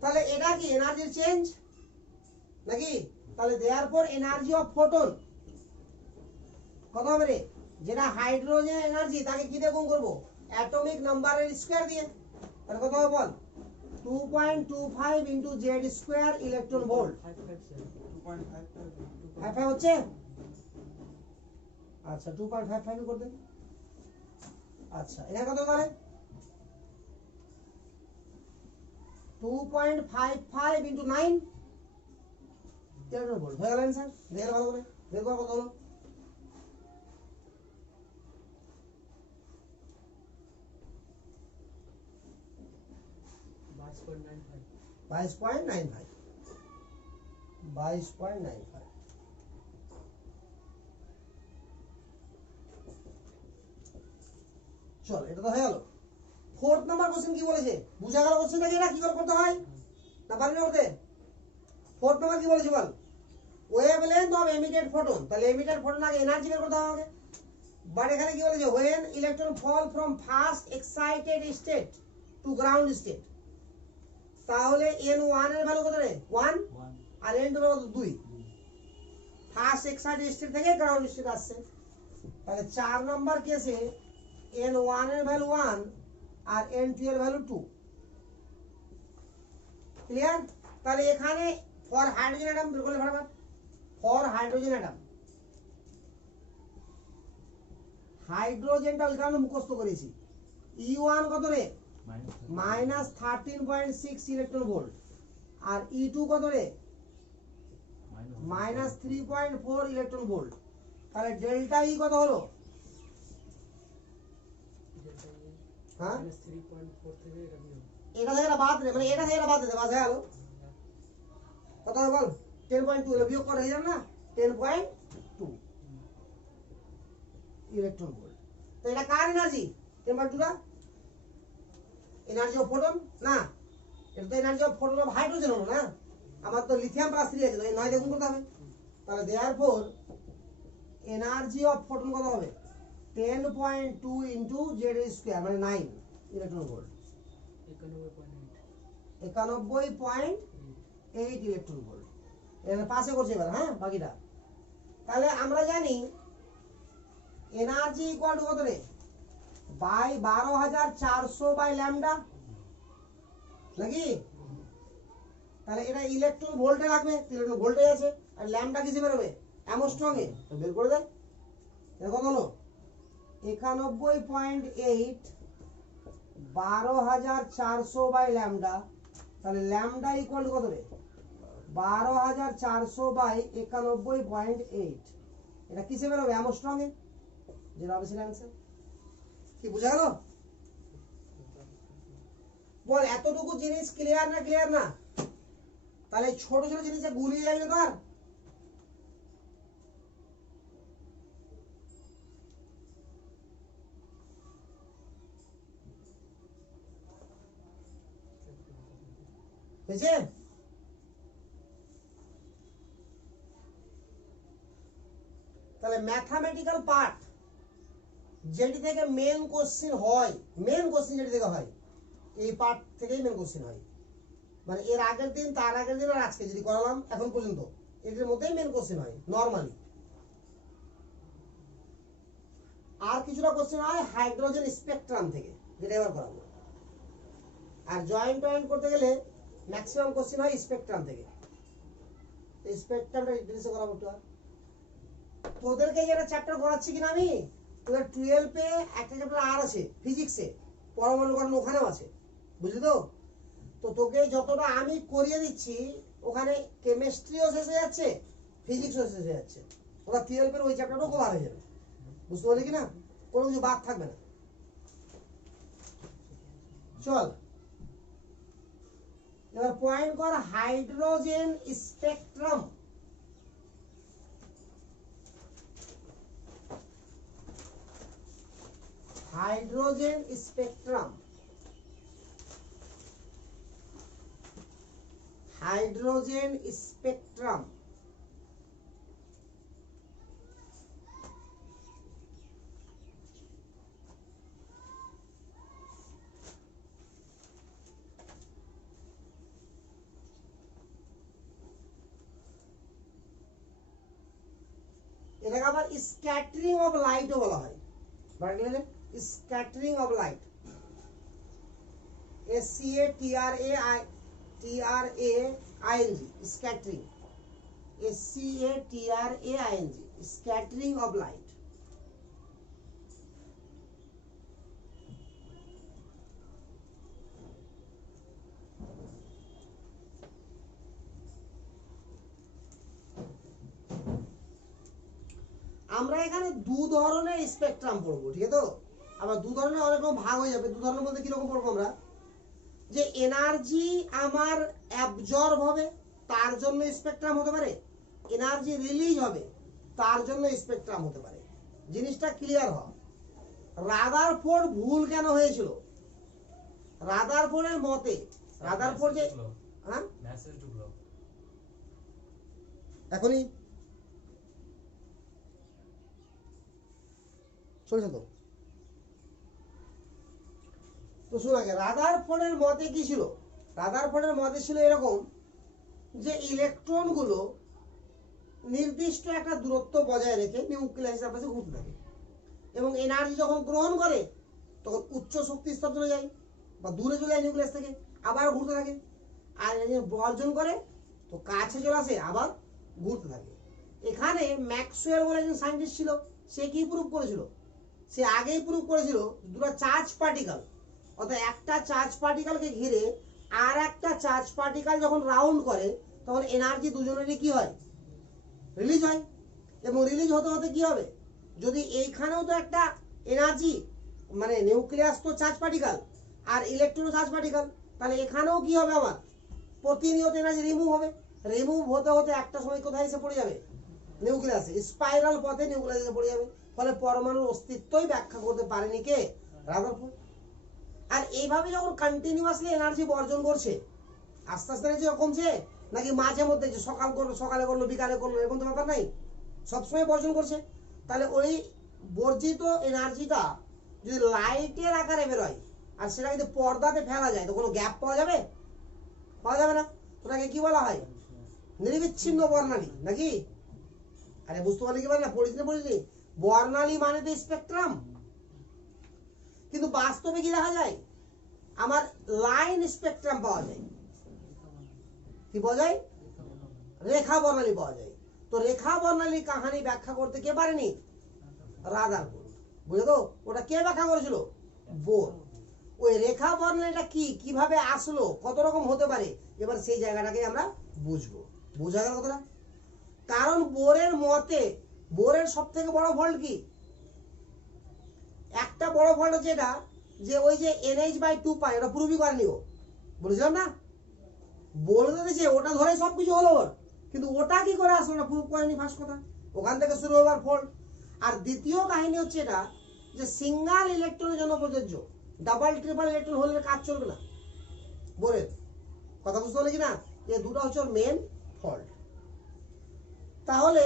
তাহলে এটা কি এনার্জির চেঞ্জ নাকি? তাহলে দেয়ারফর এনার্জি অফ ফোটন কত হবে রে? যেটা হাইড্রোজেন এনার্জি তাকে কি দিয়ে গুণ করব? অ্যাটমিক নাম্বারের স্কয়ার দিয়ে। তাহলে কত হবে বল? 2.25 ইনটু Z² ইলেকট্রন ভোল্ট। 55 হচ্ছে? আচ্ছা 2.55 করে দেন। আচ্ছা এখানে কত তাহলে? 2.55 ইনটু 9 ইলেকট্রন ভোল্ট হয়ে গেল आंसर। দেখে ভালো করে বের কর কত হলো। 22.95 চল এটা তো হয়ে গেল। ফোর্থ নাম্বার কোশ্চেন কি বলেছে? বুঝা গেল কোশ্চেনটা কি? এটা কি করে করতে হয় না পারি না করতে? ফোর্থ নাম্বার কি বলেছে বল? Wavelength of emitted photon. তাহলে এমিটেড ফোটন আগে এনার্জি বের করতে হবে আমাকে। বাট এখানে কি বলেছে? when electron fall from fast excited state to ground state। তাহলে n1 এর ভ্যালু কত রে? 1। আর n2 এর ভ্যালু 2। ফার্স্ট এক্সাইটেড স্টেট থেকে গ্রাউন্ড স্টেট আসছে। তাহলে 4 নাম্বার কেসে n1 এর ভ্যালু 1 আর n2 এর ভ্যালু 2। ক্লিয়ার? তাহলে এখানে ফর হাইড্রোজেন অ্যাটম বের করলে ফটাফট। ফর হাইড্রোজেন অ্যাটম, হাইড্রোজেনটা ওইখানে মুখস্থ করেছি। E1 কত রে? -13.6 ইলেকট্রন ভোল্ট আর E2 কত রে -3.4 ইলেকট্রন ভোল্ট তাহলে ডেল্টা ই কত হলো হ্যাঁ -3.4 থেকে এটা বিয়োগ এটা থেকে এটা বাদ দে মানে এটা থেকে এটা বাদ দে বাদ হয়ে গেল কত হবে বল 10.2 হলো বিয়োগ করে দিলাম না 10.2 ইলেকট্রন ভোল্ট তো এটা কার এনার্জি 10.2 টা এনার্জি অফ ফোটন না এটা তো energy of photon of hydrogen হলো না আমার তো লিথিয়াম প্লাস 3 আছে তো এই 9 দেখুন করতে হবে তাহলে দেয়ারফর এনার্জি অফ ফোটন কত হবে 10.2 ইনটু জেড স্কয়ার মানে 9 ইলেকট্রন ভোল্ট 91.8 ইলেকট্রন ভোল্ট এখানে পাশে করছে এবার হ্যাঁ বাকিটা তাহলে আমরা জানি এনার্জি ইকুয়াল টু কত রে বাই 12400 বাই ল্যামডা নাকি তাহলে এটা ইলেকট্রন ভোল্টে রাখবে ইলেকট্রন ভোল্টে আছে আর ল্যামডা কিসে বেরোবে অ্যামস্ট্রং এ বের করে দেয় এটা কত হলো 91.8 12400 বাই ল্যামডা তাহলে ল্যামডা ইকুয়াল টু কত রে 12400 বাই 91.8 এটা কিসে বেরোবে অ্যামস্ট্রং এ যেটা হবে সেটা आंसर কি বুঝা গেল বল এতটুকু জিনিস ক্লিয়ার না তাহলে ছোট ছোট জিনিসে গুলিয়ে যাবে তো আর বুঝছেন তাহলে ম্যাথমেটিক্যাল পার্ট যেটি থেকে মেন কোশ্চেন হয় মেন কোশ্চেন যেটি থেকে হয় এই পার্ট থেকেই মেন কোশ্চেন হয় মানে এর আগের দিন তার আগের দিন আর আজকে যদি করালাম এখন পর্যন্ত এর মধ্যেই মেন কোশ্চেন হয় নরমালি আর কিছুটা কোশ্চেন হয় হাইড্রোজেন স্পেকট্রাম থেকে যেটা এবার করাবো আর জয়েন্ট করতে গেলে ম্যাক্সিমাম কোশ্চেন হয় স্পেকট্রাম থেকে এই স্পেকট্রামটা ডিটেইলসে করাবো তো তোদেরকে যেটা চ্যাপ্টার করাচ্ছি কিনা আমি তোদের 12 এ একটা চ্যাপ্টার আর আছে ফিজিক্সে পরমাণু গঠন ওখানেও আছে বুঝলি তো তো তোকে যতটা আমি করিয়ে দিচ্ছি ওখানে কেমিস্ট্রিও শেষ হয়ে যাচ্ছে ফিজিক্সও শেষ হয়ে যাচ্ছে ওটা 12 এর ওই চ্যাপ্টারটাও কভার হয়ে যাবে বুঝতে পারলি কি না কোনো কিছু বাদ থাকবে না চল এবার পয়েন্ট কর hydrogen spectrum hydrogen spectrum hydrogen spectrum এটাকে আবার স্ক্যাটারিং অফ লাইটও বলা হয় বাংলাতে scattering of light SCATRAING scattering SCATRAING scattering of light আমরা এখানে দু ধরনের স্পেকট্রাম পড়বো ঠিক আছে তো আবার দু ধরনের অনেক রকম ভাগ হয়ে যাবে দু ধরনের বলতে কি রকম পড়বো আমরা যে এনার্জি আমার অ্যাবজর্ব হবে তার জন্য স্পেকট্রাম হতে পারে এনার্জি রিলিজ হবে তার জন্য স্পেকট্রাম হতে পারে জিনিসটা ক্লিয়ার হয় রাদারফোর্ড ভুল কেন হয়েছিল রাদারফোর্ডের মতে রাদারফোর্ড যে হ্যাঁ মেসেজ ঢুকলো এখনই চলছে তো তো শোন আগে রাদারফোর্ডের মতে কি ছিল রাদারফোর্ডের মতে ছিল এরকম যে ইলেকট্রন গুলো নির্দিষ্ট একটা দূরত্ব বজায় রেখে নিউক্লিয়াসের চারপাশে ঘুরতে থাকে এবং এনার্জি যখন গ্রহণ করে তখন উচ্চ শক্তি স্তর চলে যায় বা দূরে চলে যায় নিউক্লিয়াস থেকে আবার ঘুরতে থাকে আর বর্জন করে তো কাছে চলে আসে আবার ঘুরতে থাকে এখানে ম্যাক্সওয়েল বলে একজন সায়েন্টিস্ট ছিল সে কি প্রুভ করেছিল সে আগেই প্রুভ করেছিল দুটো চার্জ পার্টিকেল অর্থাৎ একটা চার্জ পার্টিকেলকে ঘিরে আর একটা চার্জ পার্টিকেল যখন রাউন্ড করে তখন এনার্জি দুজনেরই কি হয়, রিলিজ হয়। এবং রিলিজ হতে হতে কি হবে, যদি এইখানেও তো একটা এনার্জি, মানে নিউক্লিয়াস তো চার্জ পার্টিকেল আর ইলেকট্রন চার্জ পার্টিকেল, তাহলে এখানেও কি হবে, আমার প্রতিনিয়ত এনার্জি রিমুভ হবে। রিমুভ হতে হতে একটা সময় কোথায় এসে পড়ে যাবে, নিউক্লিয়াসে, স্পাইরাল পথে নিউক্লিয়াসে পড়ে যাবে। ফলে পরমাণুর অস্তিত্বই ব্যাখ্যা করতে পারেনি কে, রাদারফোর্ড। আর এইভাবে যখন কন্টিনিউয়াসলি এনার্জি বর্জন করছে, আস্তে আস্তে এনার্জি কমছে নাকি মাঝে মধ্যে যে সকালে করলো বিকালে করলো এরকম তো ব্যাপার নাই, সবসময় বর্জন করছে। তাহলে ওই বর্জিত এনার্জিটা যদি লাইটের আকারে বেরোয় আর সেটা যদি পর্দাতে ফেলা যায় তো কোনো গ্যাপ পাওয়া যাবে, পাওয়া যাবে না। ওটাকে কি বলা হয়, নিরবিচ্ছিন্ন বর্ণালী, নাকি? আরে বুঝতে পারলি কি বলে না, পড়িসনি বর্ণালী মানে তো স্পেকট্রাম। কিন্তু বাস্তবে কি দেখা যায়, আমার লাইন স্পেকট্রাম পাওয়া যায়। কি পাওয়া যায়, রেখা বর্ণালী পাওয়া যায়। তো রেখা বর্ণালী কাহিনী ব্যাখ্যা করতে কে পারেনি, রাদারফোর্ড। বুঝলে তো, ওটা কে ব্যাখ্যা করেছিল, বোর। ওই রেখা বর্ণালীটা কি, কিভাবে আসলো, কত রকম হতে পারে, এবার সেই জায়গাটাকে আমরা বুঝবো। বোঝা গেল কথাটা? কারণ বোরের মতে, বোরের সব থেকে বড় ফল্ট কি, একটা বড় ফল্ট হচ্ছে এটা যে ওই যে NH/2 ওটা প্রুভই করেনি ও, বুঝলাম না, বলে দিয়েছে ওটা ধরে সবকিছু হলো ওর, কিন্তু ওটা কি করে আসলো না, প্রুভ করেনি। ফার্স্ট কথা, ওখান থেকে শুরু হবার ফল্ট। আর দ্বিতীয় কাহিনী হচ্ছে এটা যে সিঙ্গেল ইলেকট্রনের জন্য প্রযোজ্য, ডাবল ট্রিপল ইলেকট্রন হলে কাজ চলবে না বোরের। কথা বুঝতে হলে কি না, এই দুটো হচ্ছে ওর মেন ফল্ট। তাহলে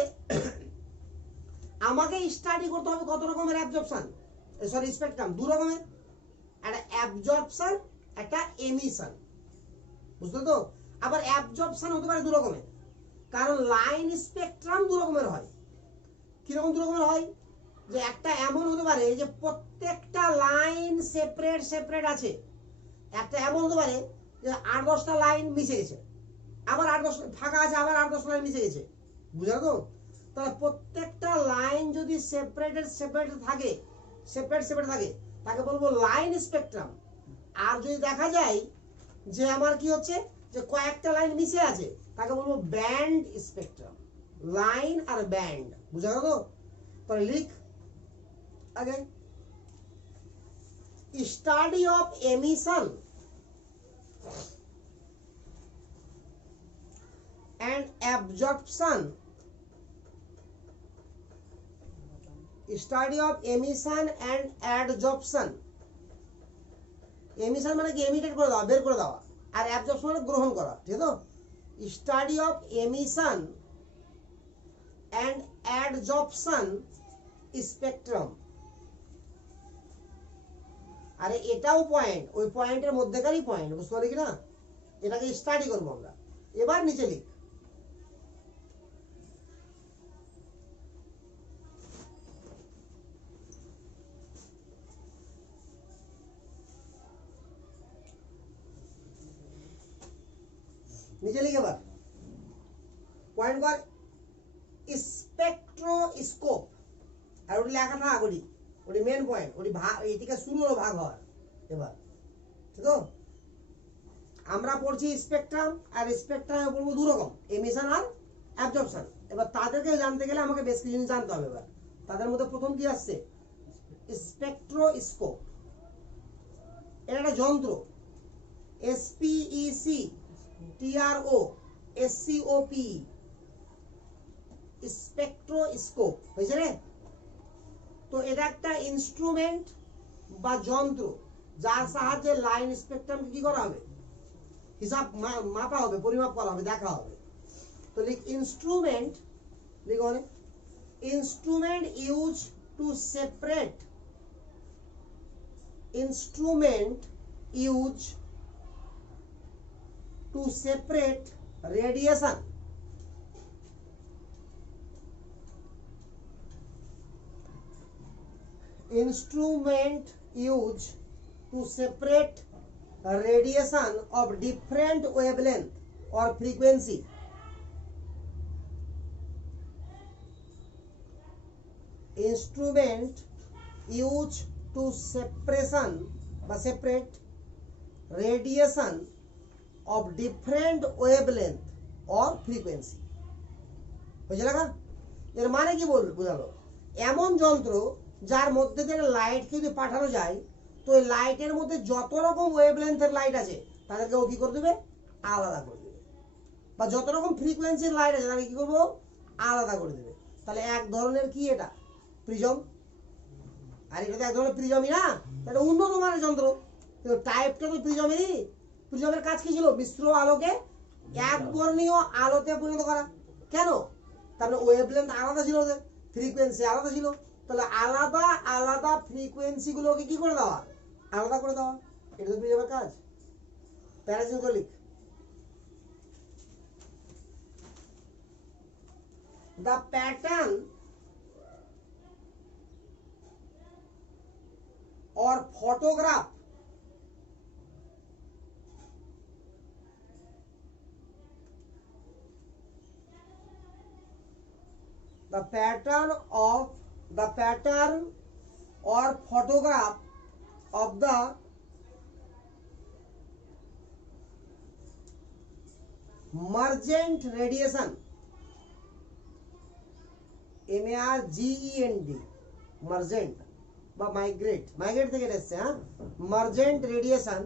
আমাকে স্টাডি করতে হবে কত রকমের অ্যাবজর্পশন, সরি স্পেকট্রাম, দু রকমের, একটা অ্যাবজর্পশন একটা এমিশন, বুঝলে তো? আবার অ্যাবজর্পশন হতে পারে দু রকমের, কারণ লাইন স্পেকট্রাম দু রকমের হয়। কিরকম দু রকমের হয়, যে একটা এমন হতে পারে যে প্রত্যেকটা লাইন সেপারেট সেপারেট আছে, একটা এমন হতে পারে যে 8-10টা লাইন মিশে গেছে, আবার 8-10 ফাঁকা আছে, আবার 8-10 লাইন মিশে গেছে, বুঝলো তো? তাহলে প্রত্যেকটা লাইন যদি সেপারেট সেপারেট থাকে তাকে বলবো লাইন স্পেকট্রাম। আর যদি দেখা যায় যে আমার কি হচ্ছে, যে কয়েকটা লাইন মিশে আছে, তাকে বলবো ব্যান্ড স্পেকট্রাম। লাইন আর ব্যান্ড, বুঝা গেল? তাহলে লিখ আগে, study of emission and absorption, study of emission and adsorption। Emission মানে কি, এমিটেড করে দেওয়া, বের করে দেওয়া, আর অ্যাবজর্পশন মানে গ্রহণ করা, ঠিক আছে? Study of emission and adsorption spectrum. আরে এটাও পয়েন্ট, ওই পয়েন্টের মধ্যেকারই পয়েন্ট, বুঝতে পারলি কি না? এটাকে স্টাডি করবো আমরা। এবার নিচে লিখ, নিচে লিখ এবার পয়েন্ট কর, স্পেকট্রোস্কোপ। আর ওটি লেখা থাক, ওটি মেন পয়েন্ট, ওটি ভাগ, এটিকে শুরু হলো ভাগ হওয়ার। এবার ঠিক আছে, আমরা পড়ছি স্পেকট্রাম, আর স্পেকট্রামে পড়বো দু রকম, এমিশন আর অ্যাবজর্পশন। এবার তাদেরকে জানতে গেলে আমাকে বেশ কিছু জিনিস জানতে হবে। এবার তাদের মধ্যে প্রথম কি আসছে, স্পেকট্রোস্কোপ। এটা একটা যন্ত্র, SPECTROSCOP, স্পেকট্রোস্কোপ, হয়েছে রে? তো এটা একটা ইনস্ট্রুমেন্ট বা যন্ত্র যার সাহায্যে লাইন স্পেকট্রাম কি করা হবে, হিসাব মাপা হবে, পরিমাপ করা হবে, দেখা হবে। তো লিখ ইনস্ট্রুমেন্ট, লিখো মানে instrument use to separate, instrument use to separate radiation, instrument used to separate radiation of different wavelength or frequency, instrument used to separate radiation of different wavelength or frequency। বুঝে লাগা? এর মানে কি বোঝালো? এমন যন্ত্র যার মধ্যে থেকে লাইটকে যদি পাঠানো যায়, তো এই লাইটের মধ্যে যত রকম ওয়েভলেন্থের লাইট আছে তাদেরকে ও কি করে দেবে? আলাদা করে দেবে। বা যত রকম ফ্রিকোয়েন্সির লাইট আছে তাদেরকে কি করবো? আলাদা করে দেবে। তাহলে এক ধরনের কি এটা? প্রিজম। আর এটা তো এক ধরনের প্রিজমই না, এটা উন্নত মানের যন্ত্র, কিন্তু টাইপটা তো প্রিজমেরই। প্রিজমের কাজ কি ছিল? মিশ্র আলোকে একবর্ণীয় আলোতে পরিণত করা। কেন? তার মানে ওয়েভলেন্থ আলাদা ছিল, ওদের ফ্রিকোয়েন্সি আলাদা ছিল। তাহলে আলাদা আলাদা ফ্রিকোয়েন্সি গুলোকে কি করে দেওয়া? আলাদা করে দেওয়া। এটা তো প্রিজমের কাজ। প্যারাসিম্বলিক। The pattern or photograph the pattern or photograph of the mergent radiation, MARGENT, mergent বা মাইগ্রেট থেকে এসেছে। হ্যাঁ, মার্জেন্ট radiation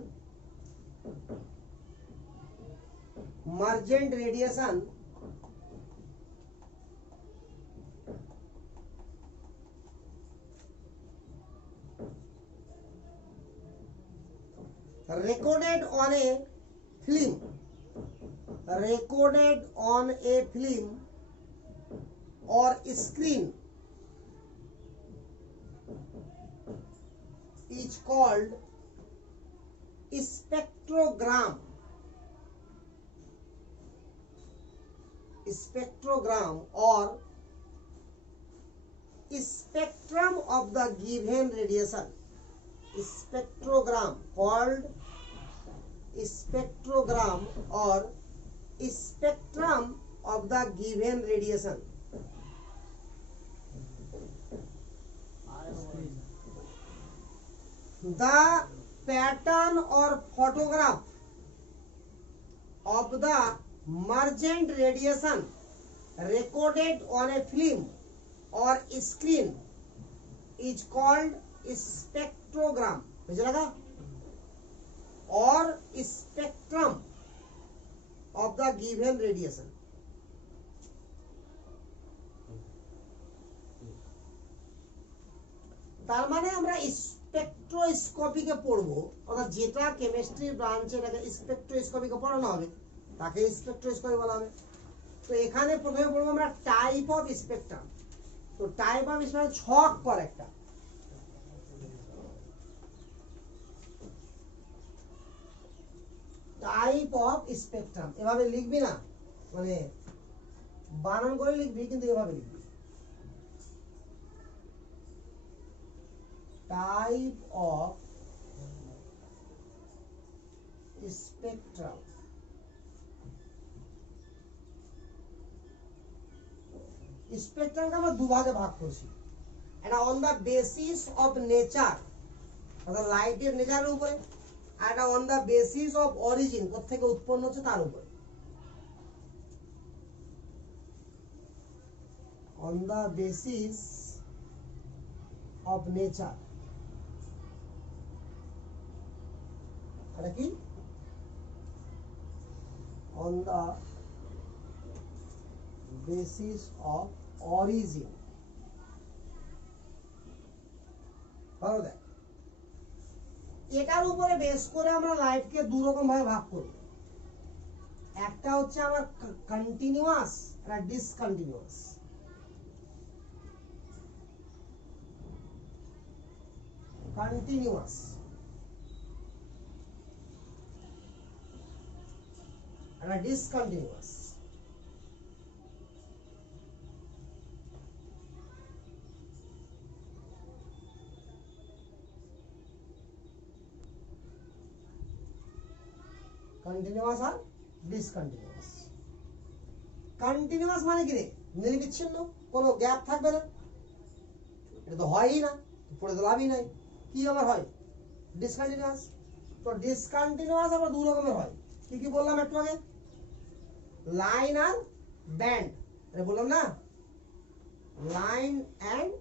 recorded on a film or screen is called spectrogram or spectrum of the given radiation। Spectrogram called spectrogram or spectrum of the given radiation। The pattern or photograph of the mergent radiation recorded on a film or screen is called spectrogram। বুঝে লাগা? or spectrum of the given radiation। তার মানে আমরা স্পেকট্রোস্কোপিকে পড়বো, অর্থাৎ যেটা chemistry ব্রাঞ্চে এটাকে স্পেকট্রোস্কোপিকে পড়ানো হবে তাকে স্পেকট্রোস্কোপি বলা হবে। তো এখানে প্রথমে পড়বো আমরা টাইপ অফ স্পেকট্রাম। তো টাইপ অফ স্পেকট্রাম ছক পর একটা। টাইপ অফ স্পেকট্রাম এভাবে লিখবি না, মানে বানান করে লিখবি, কিন্তু এভাবে লিখবি। Type of spectrum। স্পেকট্রামকে আমরা দুভাগে ভাগ করছি, এটা on the basis of nature, অর্থাৎ লাইটের নেচারের উপরে, আর এটা on the basis of origin, কোত্থেকে উৎপন্ন হচ্ছে তার উপরে। On the basis of nature, এটা কি? on the basis of origin। ভালো দেখ, এটার উপরে বেস করে আমরা লাইটকে দু রকম ভাবে ভাগ করব। একটা হচ্ছে আমার কন্টিনিউয়াস, আর discontinuous. Continuous and a discontinuous। Continuous আর ডিসকন্টিনিউয়াস। কন্টিনিউয়াস মানে কি রে? নির্বিচ্ছিন্ন, কোনো গ্যাপ থাকবে না, এটা তো হয়ই না, পড়ে তো লাভই নাই। কি আমার হয়? ডিসকন্টিনিউয়াস। তো ডিসকন্টিনিউয়াস আবার দুই রকমের হয়, কি কি বললাম একটু আগে, লাইন আর ব্যান্ড, এটা বললাম না, লাইন অ্যান্ড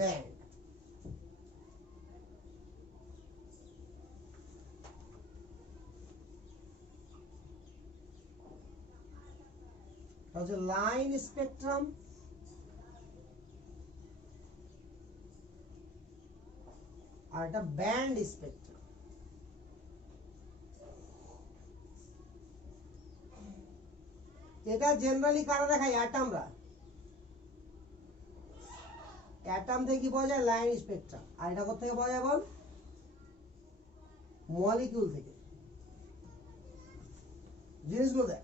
ব্যান্ড। হচ্ছে লাইন স্পেকট্রাম আর এটা ব্যান্ড স্পেকট্রাম। এটা জেনারেলি কারা দেখায়, অ্যাটমরা, অ্যাটম থেকে কি পাওয়া যায়, লাইন স্পেকট্রাম। আর এটা কোথা থেকে পাওয়া যায় বল, মলিকিউল থেকে। জিনিসগুলো দেখ,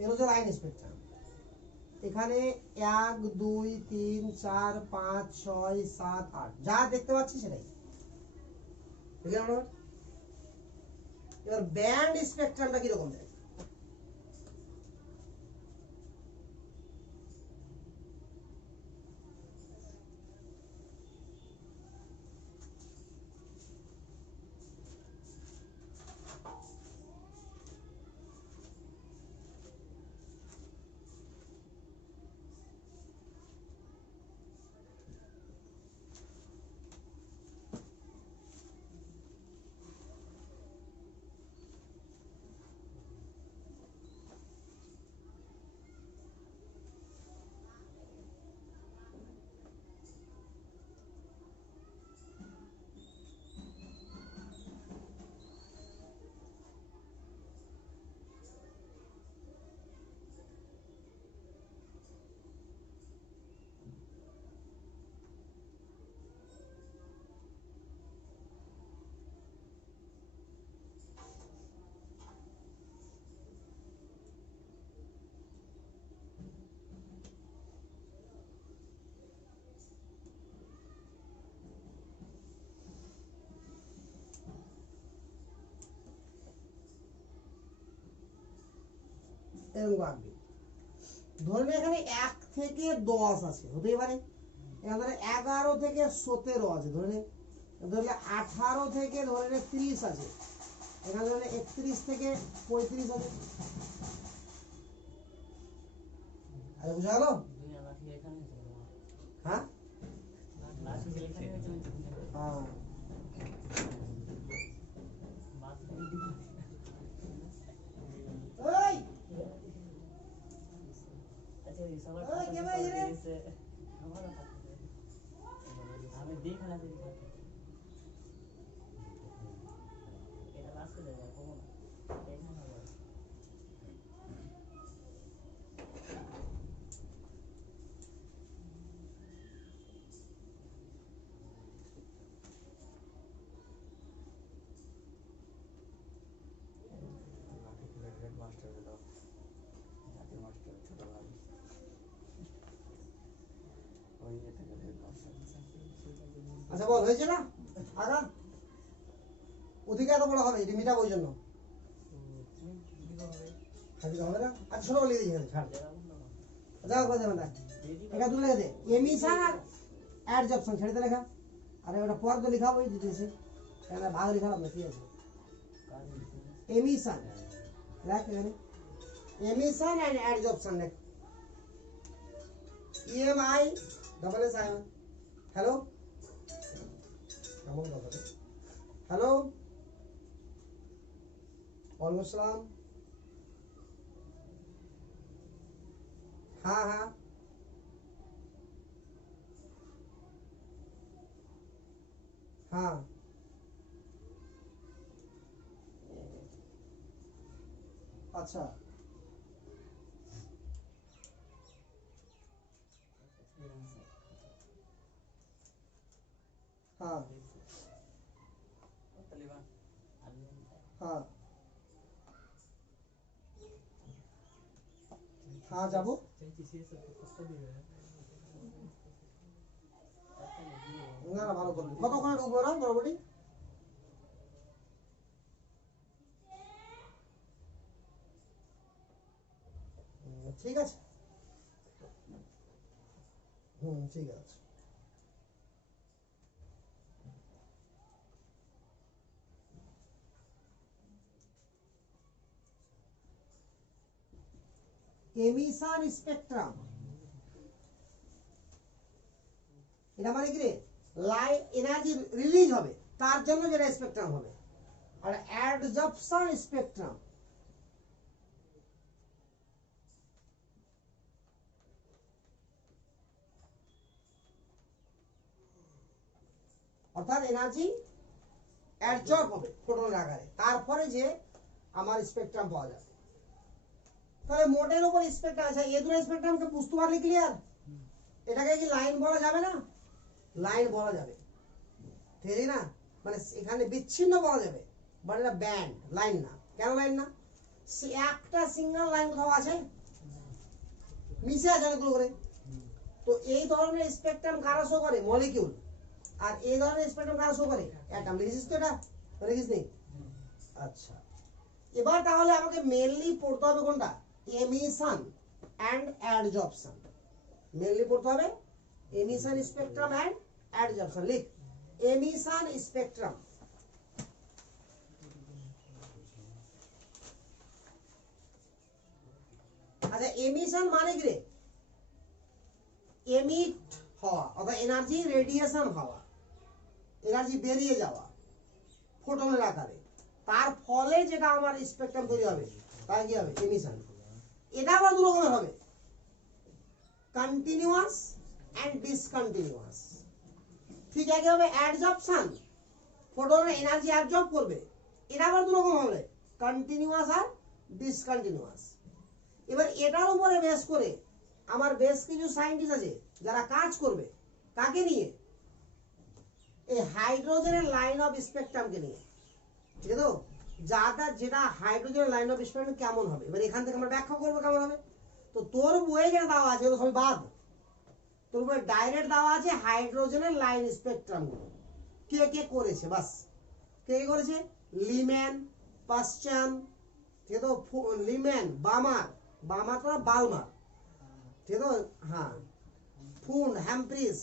এর হচ্ছে লাইন স্পেকট্রাম। এখানে 1 2 3 4 5 6 7 8 যা দেখতে পাচ্ছি সেটাই। ঠিক আছে আমরা এবার ব্যান্ড স্পেকট্রামটা কি রকম দেখ, এরকম আঁকবি। ধরে নে এখানে 1 থেকে 10 আছে, হতেই পারে। এখানে 11 থেকে 17 আছে, ধরে নে। ধরে নে 18 থেকে ধরে নে 30 আছে, এখানে ধরে নে 31 থেকে 35 আছে। আরে বুঝা গেল? হ্যাঁ হ্যাঁ ওই ওই কে ভাই রে, আমি দেখ না দেখি এটা লাস্ট হয়ে যায় কমন এটা না বল মাস্টার দাও, জাতীয় মাস্টার ছোট ভাই, ওই যেতে গেলে মাস্টার। আচ্ছা বল হয়েছে না আগা, ওদিকে এত বড় হবে লিমিটা ওই জন্য খালি হবে না। আচ্ছা ছোট লিখে দিই এখানে, ছাড় যাও কথা বল। এখানে তুলে দে এমিশন আর অ্যাডজর্পশন ছেড়ে দে লেখা, আরে ওটা পর তো লেখাবই দিতেছে, এখানে ভাগ লিখালাম না, ঠিক আছে। এমিশন লেখ এখানে, এমিশন এন্ড অ্যাডজর্পশন লেখ, EMI double S I. Hello কেমন কথা, হ্যালো ওয়ালাইকুম আসসালাম, हाँ हाँ हाँ अच्छा हाँ हाँ हाँ যাবো না না ভালো করবি, কতক্ষণে ঢুকবো না মোটামুটি, ঠিক আছে। ঠিক আছে। এমিশন স্পেকট্রাম, এটা মানে কি রে, লাইট এনার্জি রিলিজ হবে তার জন্য যেটা স্পেকট্রাম হবে। আর অ্যাডজর্পশন স্পেকট্রাম, অর্থাৎ এনার্জি অ্যাডজর্ব হবে ফোটনের আকারে, তারপরে যে আমার স্পেকট্রাম পাওয়া যাবে। তাহলে মোটের উপর স্পেকট্রাম আছে, এই দুটো স্পেকট্রামকে বুঝতে পারলে ক্লিয়ার। এটাকে কি লাইন বলা যাবে না? লাইন বলা যাবে, ঠিক আছে না? মানে এখানে বিচ্ছিন্ন বলা যাবে, বাট এটা ব্যান্ড, লাইন না। কেন লাইন না? সে একটা সিঙ্গেল লাইন কোথাও আছে, মিশে আছে অনেকগুলো করে। তো এই ধরনের স্পেকট্রাম কারা শো করে? মলিকিউল। আর এই ধরনের স্পেকট্রাম কারা শো করে? অ্যাটম। লিখেছিস তো এটা? লিখিস নি? আচ্ছা, এবার তাহলে আমাকে মেনলি পড়তে হবে কোনটা? Emission and অ্যাডজর্পশন। মেনলি পড়তে হবে এমিশন স্পেকট্রাম অ্যান্ড অ্যাডজর্পশন। লিখ এমিশন স্পেকট্রাম। আচ্ছা, এমিশন মানে কি রে? এমিট হওয়া, অর্থাৎ এনার্জি রেডিয়েশন হওয়া, এনার্জি বেরিয়ে যাওয়া ফোটনের আকারে, তার ফলে যেটা আমার স্পেকট্রাম তৈরি হবে তাই কি হবে? এমিশন। এটা আবার দু রকমের হবে, কন্টিনিউয়াস এন্ড ডিসকন্টিনিউয়াস। ঠিক একইভাবে অ্যাডজর্পশন, ফোটনের এনার্জি অ্যাবজর্ব করবে, এটা আবার দু রকম হবে, কন্টিনিউয়াস আর ডিসকন্টিনিউয়াস। এবার এটার উপরে বেস করে আমার বেশ কিছু সায়েন্টিস্ট আছে যারা কাজ করবে, কাকে নিয়ে? এই হাইড্রোজেনের লাইন অফ স্পেকট্রামকে নিয়ে, ঠিক আছে তো? যেটা হাইড্রোজেনের লাইন অফ স্পেকট্রাম কেমন হবে, এবার এখান থেকে আমরা ব্যাখ্যা করবো কেমন হবে। তো তোর বইয়ে যেটা দেওয়া আছে সবই বাদ, তোর বইয়ে ডাইরেক্ট দেওয়া আছে হাইড্রোজেনের লাইন স্পেকট্রাম গুলো কে কে করেছে, বাস। কে কে করেছে? লিম্যান, পাশ্চান, ঠিক আছে তো? লিম্যান, বামার, বামার তো বালমার, ঠিক আছে তো? হ্যাঁ, ফুন্ড, হ্যাম্প্রিস,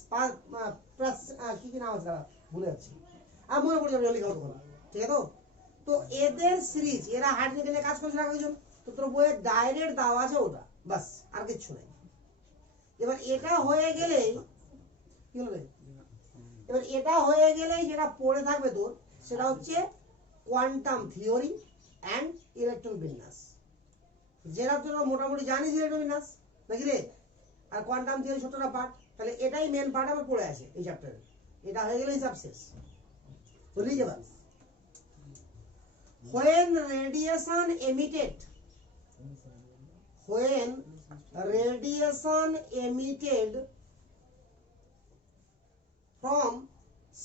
কি কি নাম আছে ভুলে যাচ্ছি, আর মনে পড়ে যাবে লিখা তখন, ঠিক আছে তো? তো এদের সিরিজ, এরা হাইড্রোজেনে কাজ করছে না কয়েকজন, তো তোর বইয়ে ডাইরেক্ট দেওয়া আছে ওটা, বাস, আর কিছু নাই। এবার এটা হয়ে গেলেই কি হলো রে? এবার এটা হয়ে গেলেই যেটা পড়ে থাকবে তোর, সেটা হচ্ছে কোয়ান্টাম থিওরি অ্যান্ড ইলেকট্রন বিন্যাস, যেটা তোরা মোটামুটি জানিস ইলেকট্রন বিন্যাস নাকি রে? আর কোয়ান্টাম থিওরি 17টা পার্ট, তাহলে এটাই মেন পার্ট আমার পড়ে আছে এই চ্যাপ্টারে। এটা হয়ে গেলে হিসাব শেষ, বুঝলি? এবার when radiation emitted from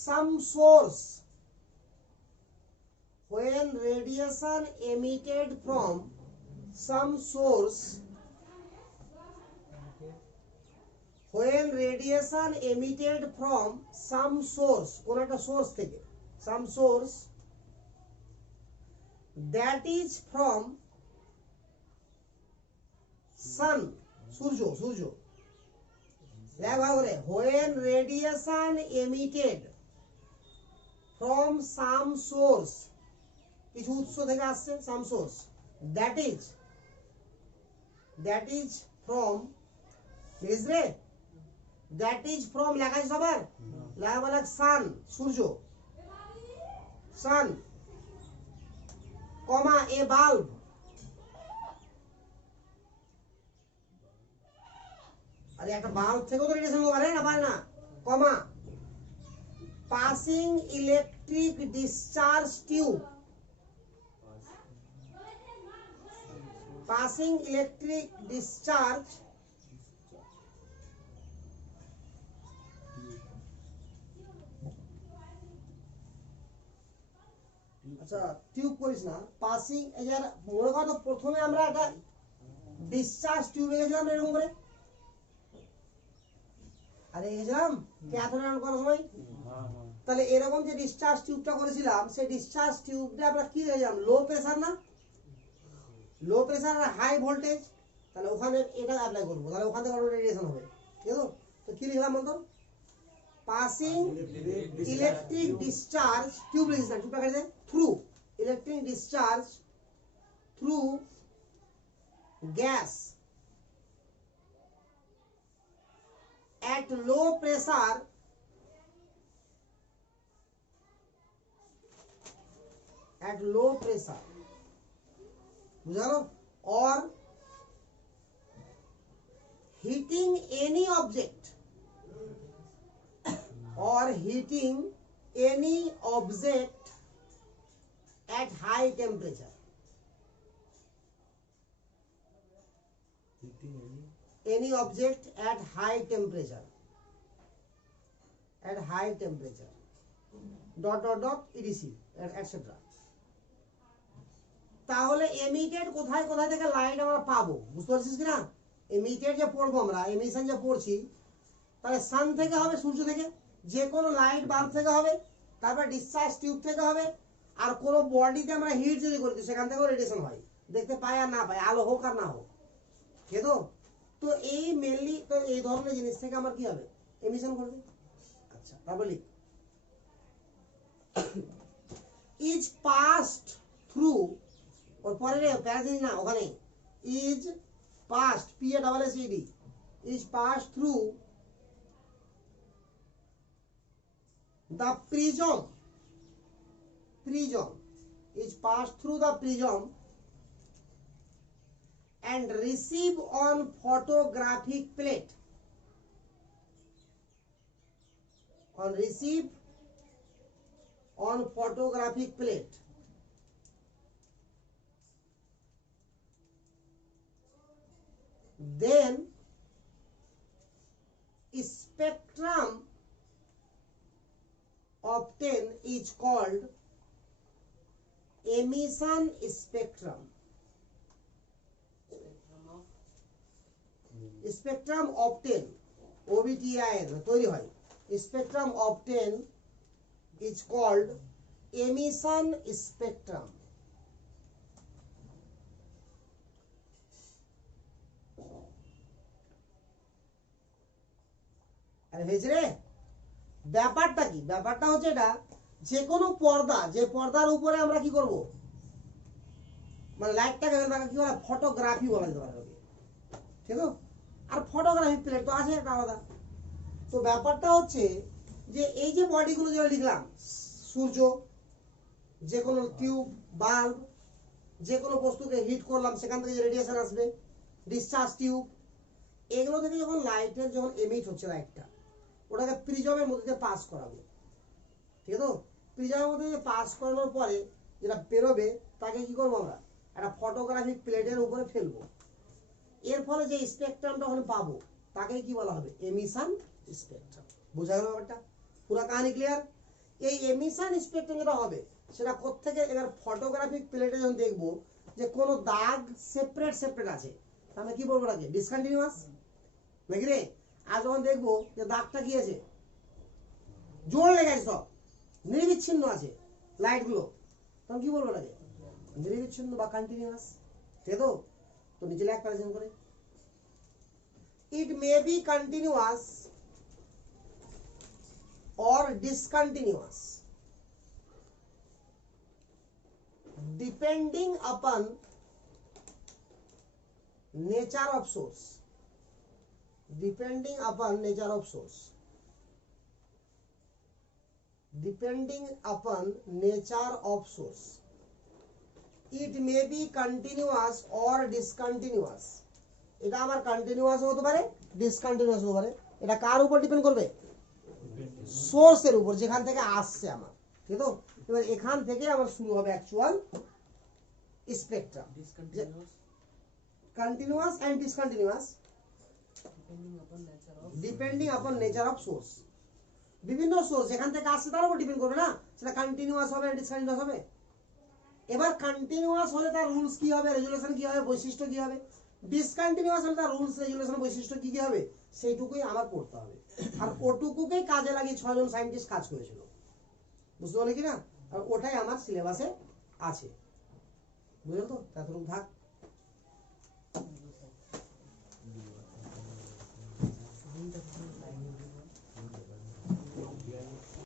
some source, when radiation emitted from some source, when radiation emitted from some source, কোন একটা সোর্স থেকে, some source that is from sun, সূর্য, সূর্য, দেখ ভালো করে, when radiation emitted from some source, কিছু উৎস থেকে আসছে, some source, that is from, বুঝলি রে? that is from লেখা আছে সবার? লেখা বলা sun, সূর্য, sun, কমা এ বাল্ব, আরে একটা বাল্ব থেকেও তো রেডিয়েশন পারে না, পারে না, comma passing electric discharge tube, passing electric discharge আচ্ছা টিউব করিস না, পাসিং, এই যে মনে করো প্রথমে আমরা একটা ডিসচার্জ টিউব রেখেছিলাম এরকম করে, আরে রেখেছিলাম ক্যাথোড অন করার সময়, তাহলে এরকম যে ডিসচার্জ টিউবটা করেছিলাম, সেই ডিসচার্জ টিউবটা আমরা কি রেখেছিলাম? লো প্রেসার না? লো প্রেসার আর হাই ভোল্টেজ, তাহলে ওখানে এটা অ্যাপ্লাই করবো, তাহলে ওখান থেকে রেডিয়েশন হবে, ঠিক আছে? তো কি লিখলাম বলতো পাসিং ইলেকট্রিক ডিসচার্জ টিউব লিখেছি টিউবটা কাটছে through electric discharge through gas at low pressure বুঝা গেল or heating any object at high temperature any object at high temperature dot etc etc তাহলে এমিটেড কোথায় কোথায় থেকে লাইট আমরা পাবো বুঝতে পারছিস কি না এমিটেড যে পড়বো আমরা এমিশন যে পড়ছি তাহলে সান থেকে হবে সূর্য থেকে যে কোনো লাইট বাল্ব থেকে হবে তারপর ডিসচার্জ টিউব থেকে হবে আর কোন বডিতে আমরা হিট যদি করি সেখান থেকেও রেডিয়েশন হয় দেখতে পাই আর না পাই আলো হোক আর না হোক ঠিক তো তো এই মেইনলি তো এই ধরনের জিনিস থেকে আমার কি হবে এমিশন করবে আচ্ছা তারপর লিখ ইজ পাসড থ্রু ওর পরে রে প্যারাজিন না ওখানে is passed P A double S E D is passed through the prism is passed through the prism and receive on photographic plate then spectrum obtained is called emission spectrum. Spectrum obtained OBTI তৈরি হয় spectrum obtained is called emission spectrum. আরে হয়েছে রে ব্যাপারটা কি ব্যাপারটা হচ্ছে এটা যে কোনো পর্দা যে পর্দার উপরে আমরা কি করব মানে লাইটটাকে কি বলে ফটোগ্রাফি বলা যেতে পারে ঠিক আছে আর ফটোগ্রাফি প্লেট তো আছে একটা আলাদা তো ব্যাপারটা হচ্ছে যে এই যে বডিগুলো যেটা লিখলাম সূর্য যে কোনো টিউব বাল্ব যে কোনো বস্তুকে হিট করলাম সেখান থেকে যে রেডিয়েশন আসবে ডিসচার্জ টিউব এগুলো থেকে যখন লাইটের যখন এমিট হচ্ছে লাইটটা ওটাকে প্রিজমের মধ্যে দিয়ে পাস করাবো ঠিক আছে তো প্রিজমের মধ্যে দিয়ে পাস করানোর পরে যেটা বেরোবে তাকে কি করবো আমরা একটা ফটোগ্রাফিক প্লেটের উপরে ফেলবো এর ফলে যে স্পেকট্রামটা ওখানে পাবো তাকে কি বলা হবে এমিশন স্পেকট্রাম বোঝা গেল ব্যাপারটা পুরো কাহিনী ক্লিয়ার এই এমিশন স্পেকট্রাম যেটা হবে সেটা কোত্থেকে এবার ফটোগ্রাফিক প্লেটে যখন দেখবো যে কোনো দাগ সেপারেট আছে তাহলে কি বলবো আগে ডিসকন্টিনিউয়াস নাকি রে আজ যখন দেখবো যে দাগটা কি আছে জোর লেগে আছে সব নিরবিচ্ছিন্ন আছে লাইটগুলো তখন কি বলবো আগে নিরবিচ্ছিন্ন বা কন্টিনিউয়াস ঠিক তো তো নিচে লেখ প্রেজেন্ট করে it may be continuous or discontinuous depending upon nature of source depending upon nature of source depending upon nature of source it may be continuous or discontinuous এটা আমার কন্টিনিউয়াস হতে পারে ডিসকন্টিনিউয়াস হতে পারে এটা কার উপর ডিপেন্ড করবে সোর্সের উপর যেখান থেকে আসছে আমার ঠিক তো এবার এখান থেকে আমার শুরু হবে actual spectrum continuous and discontinuous depending upon nature of source বিভিন্ন সোর্স যেখান থেকে আসছে তার উপর ডিপেন্ড করবে না সেটা কন্টিনিউয়াস হবে না ডিসকন্টিনিউয়াস হবে এবার কন্টিনিউয়াস হলে তার রুলস কি হবে রেজুলেশন কি হবে বৈশিষ্ট্য কি হবে ডিসকন্টিনিউয়াস হলে তার রুলস রেজুলেশন বৈশিষ্ট্য কি কি হবে সেইটুকুই আমার পড়তে হবে আর ওটুকুকেই কাজে লাগিয়ে 6 জন সায়েন্টিস্ট কাজ করেছিল বুঝতে পারলে কি না আর ওটাই আমার সিলেবাসে আছে বুঝলে তো এতটুকু থাক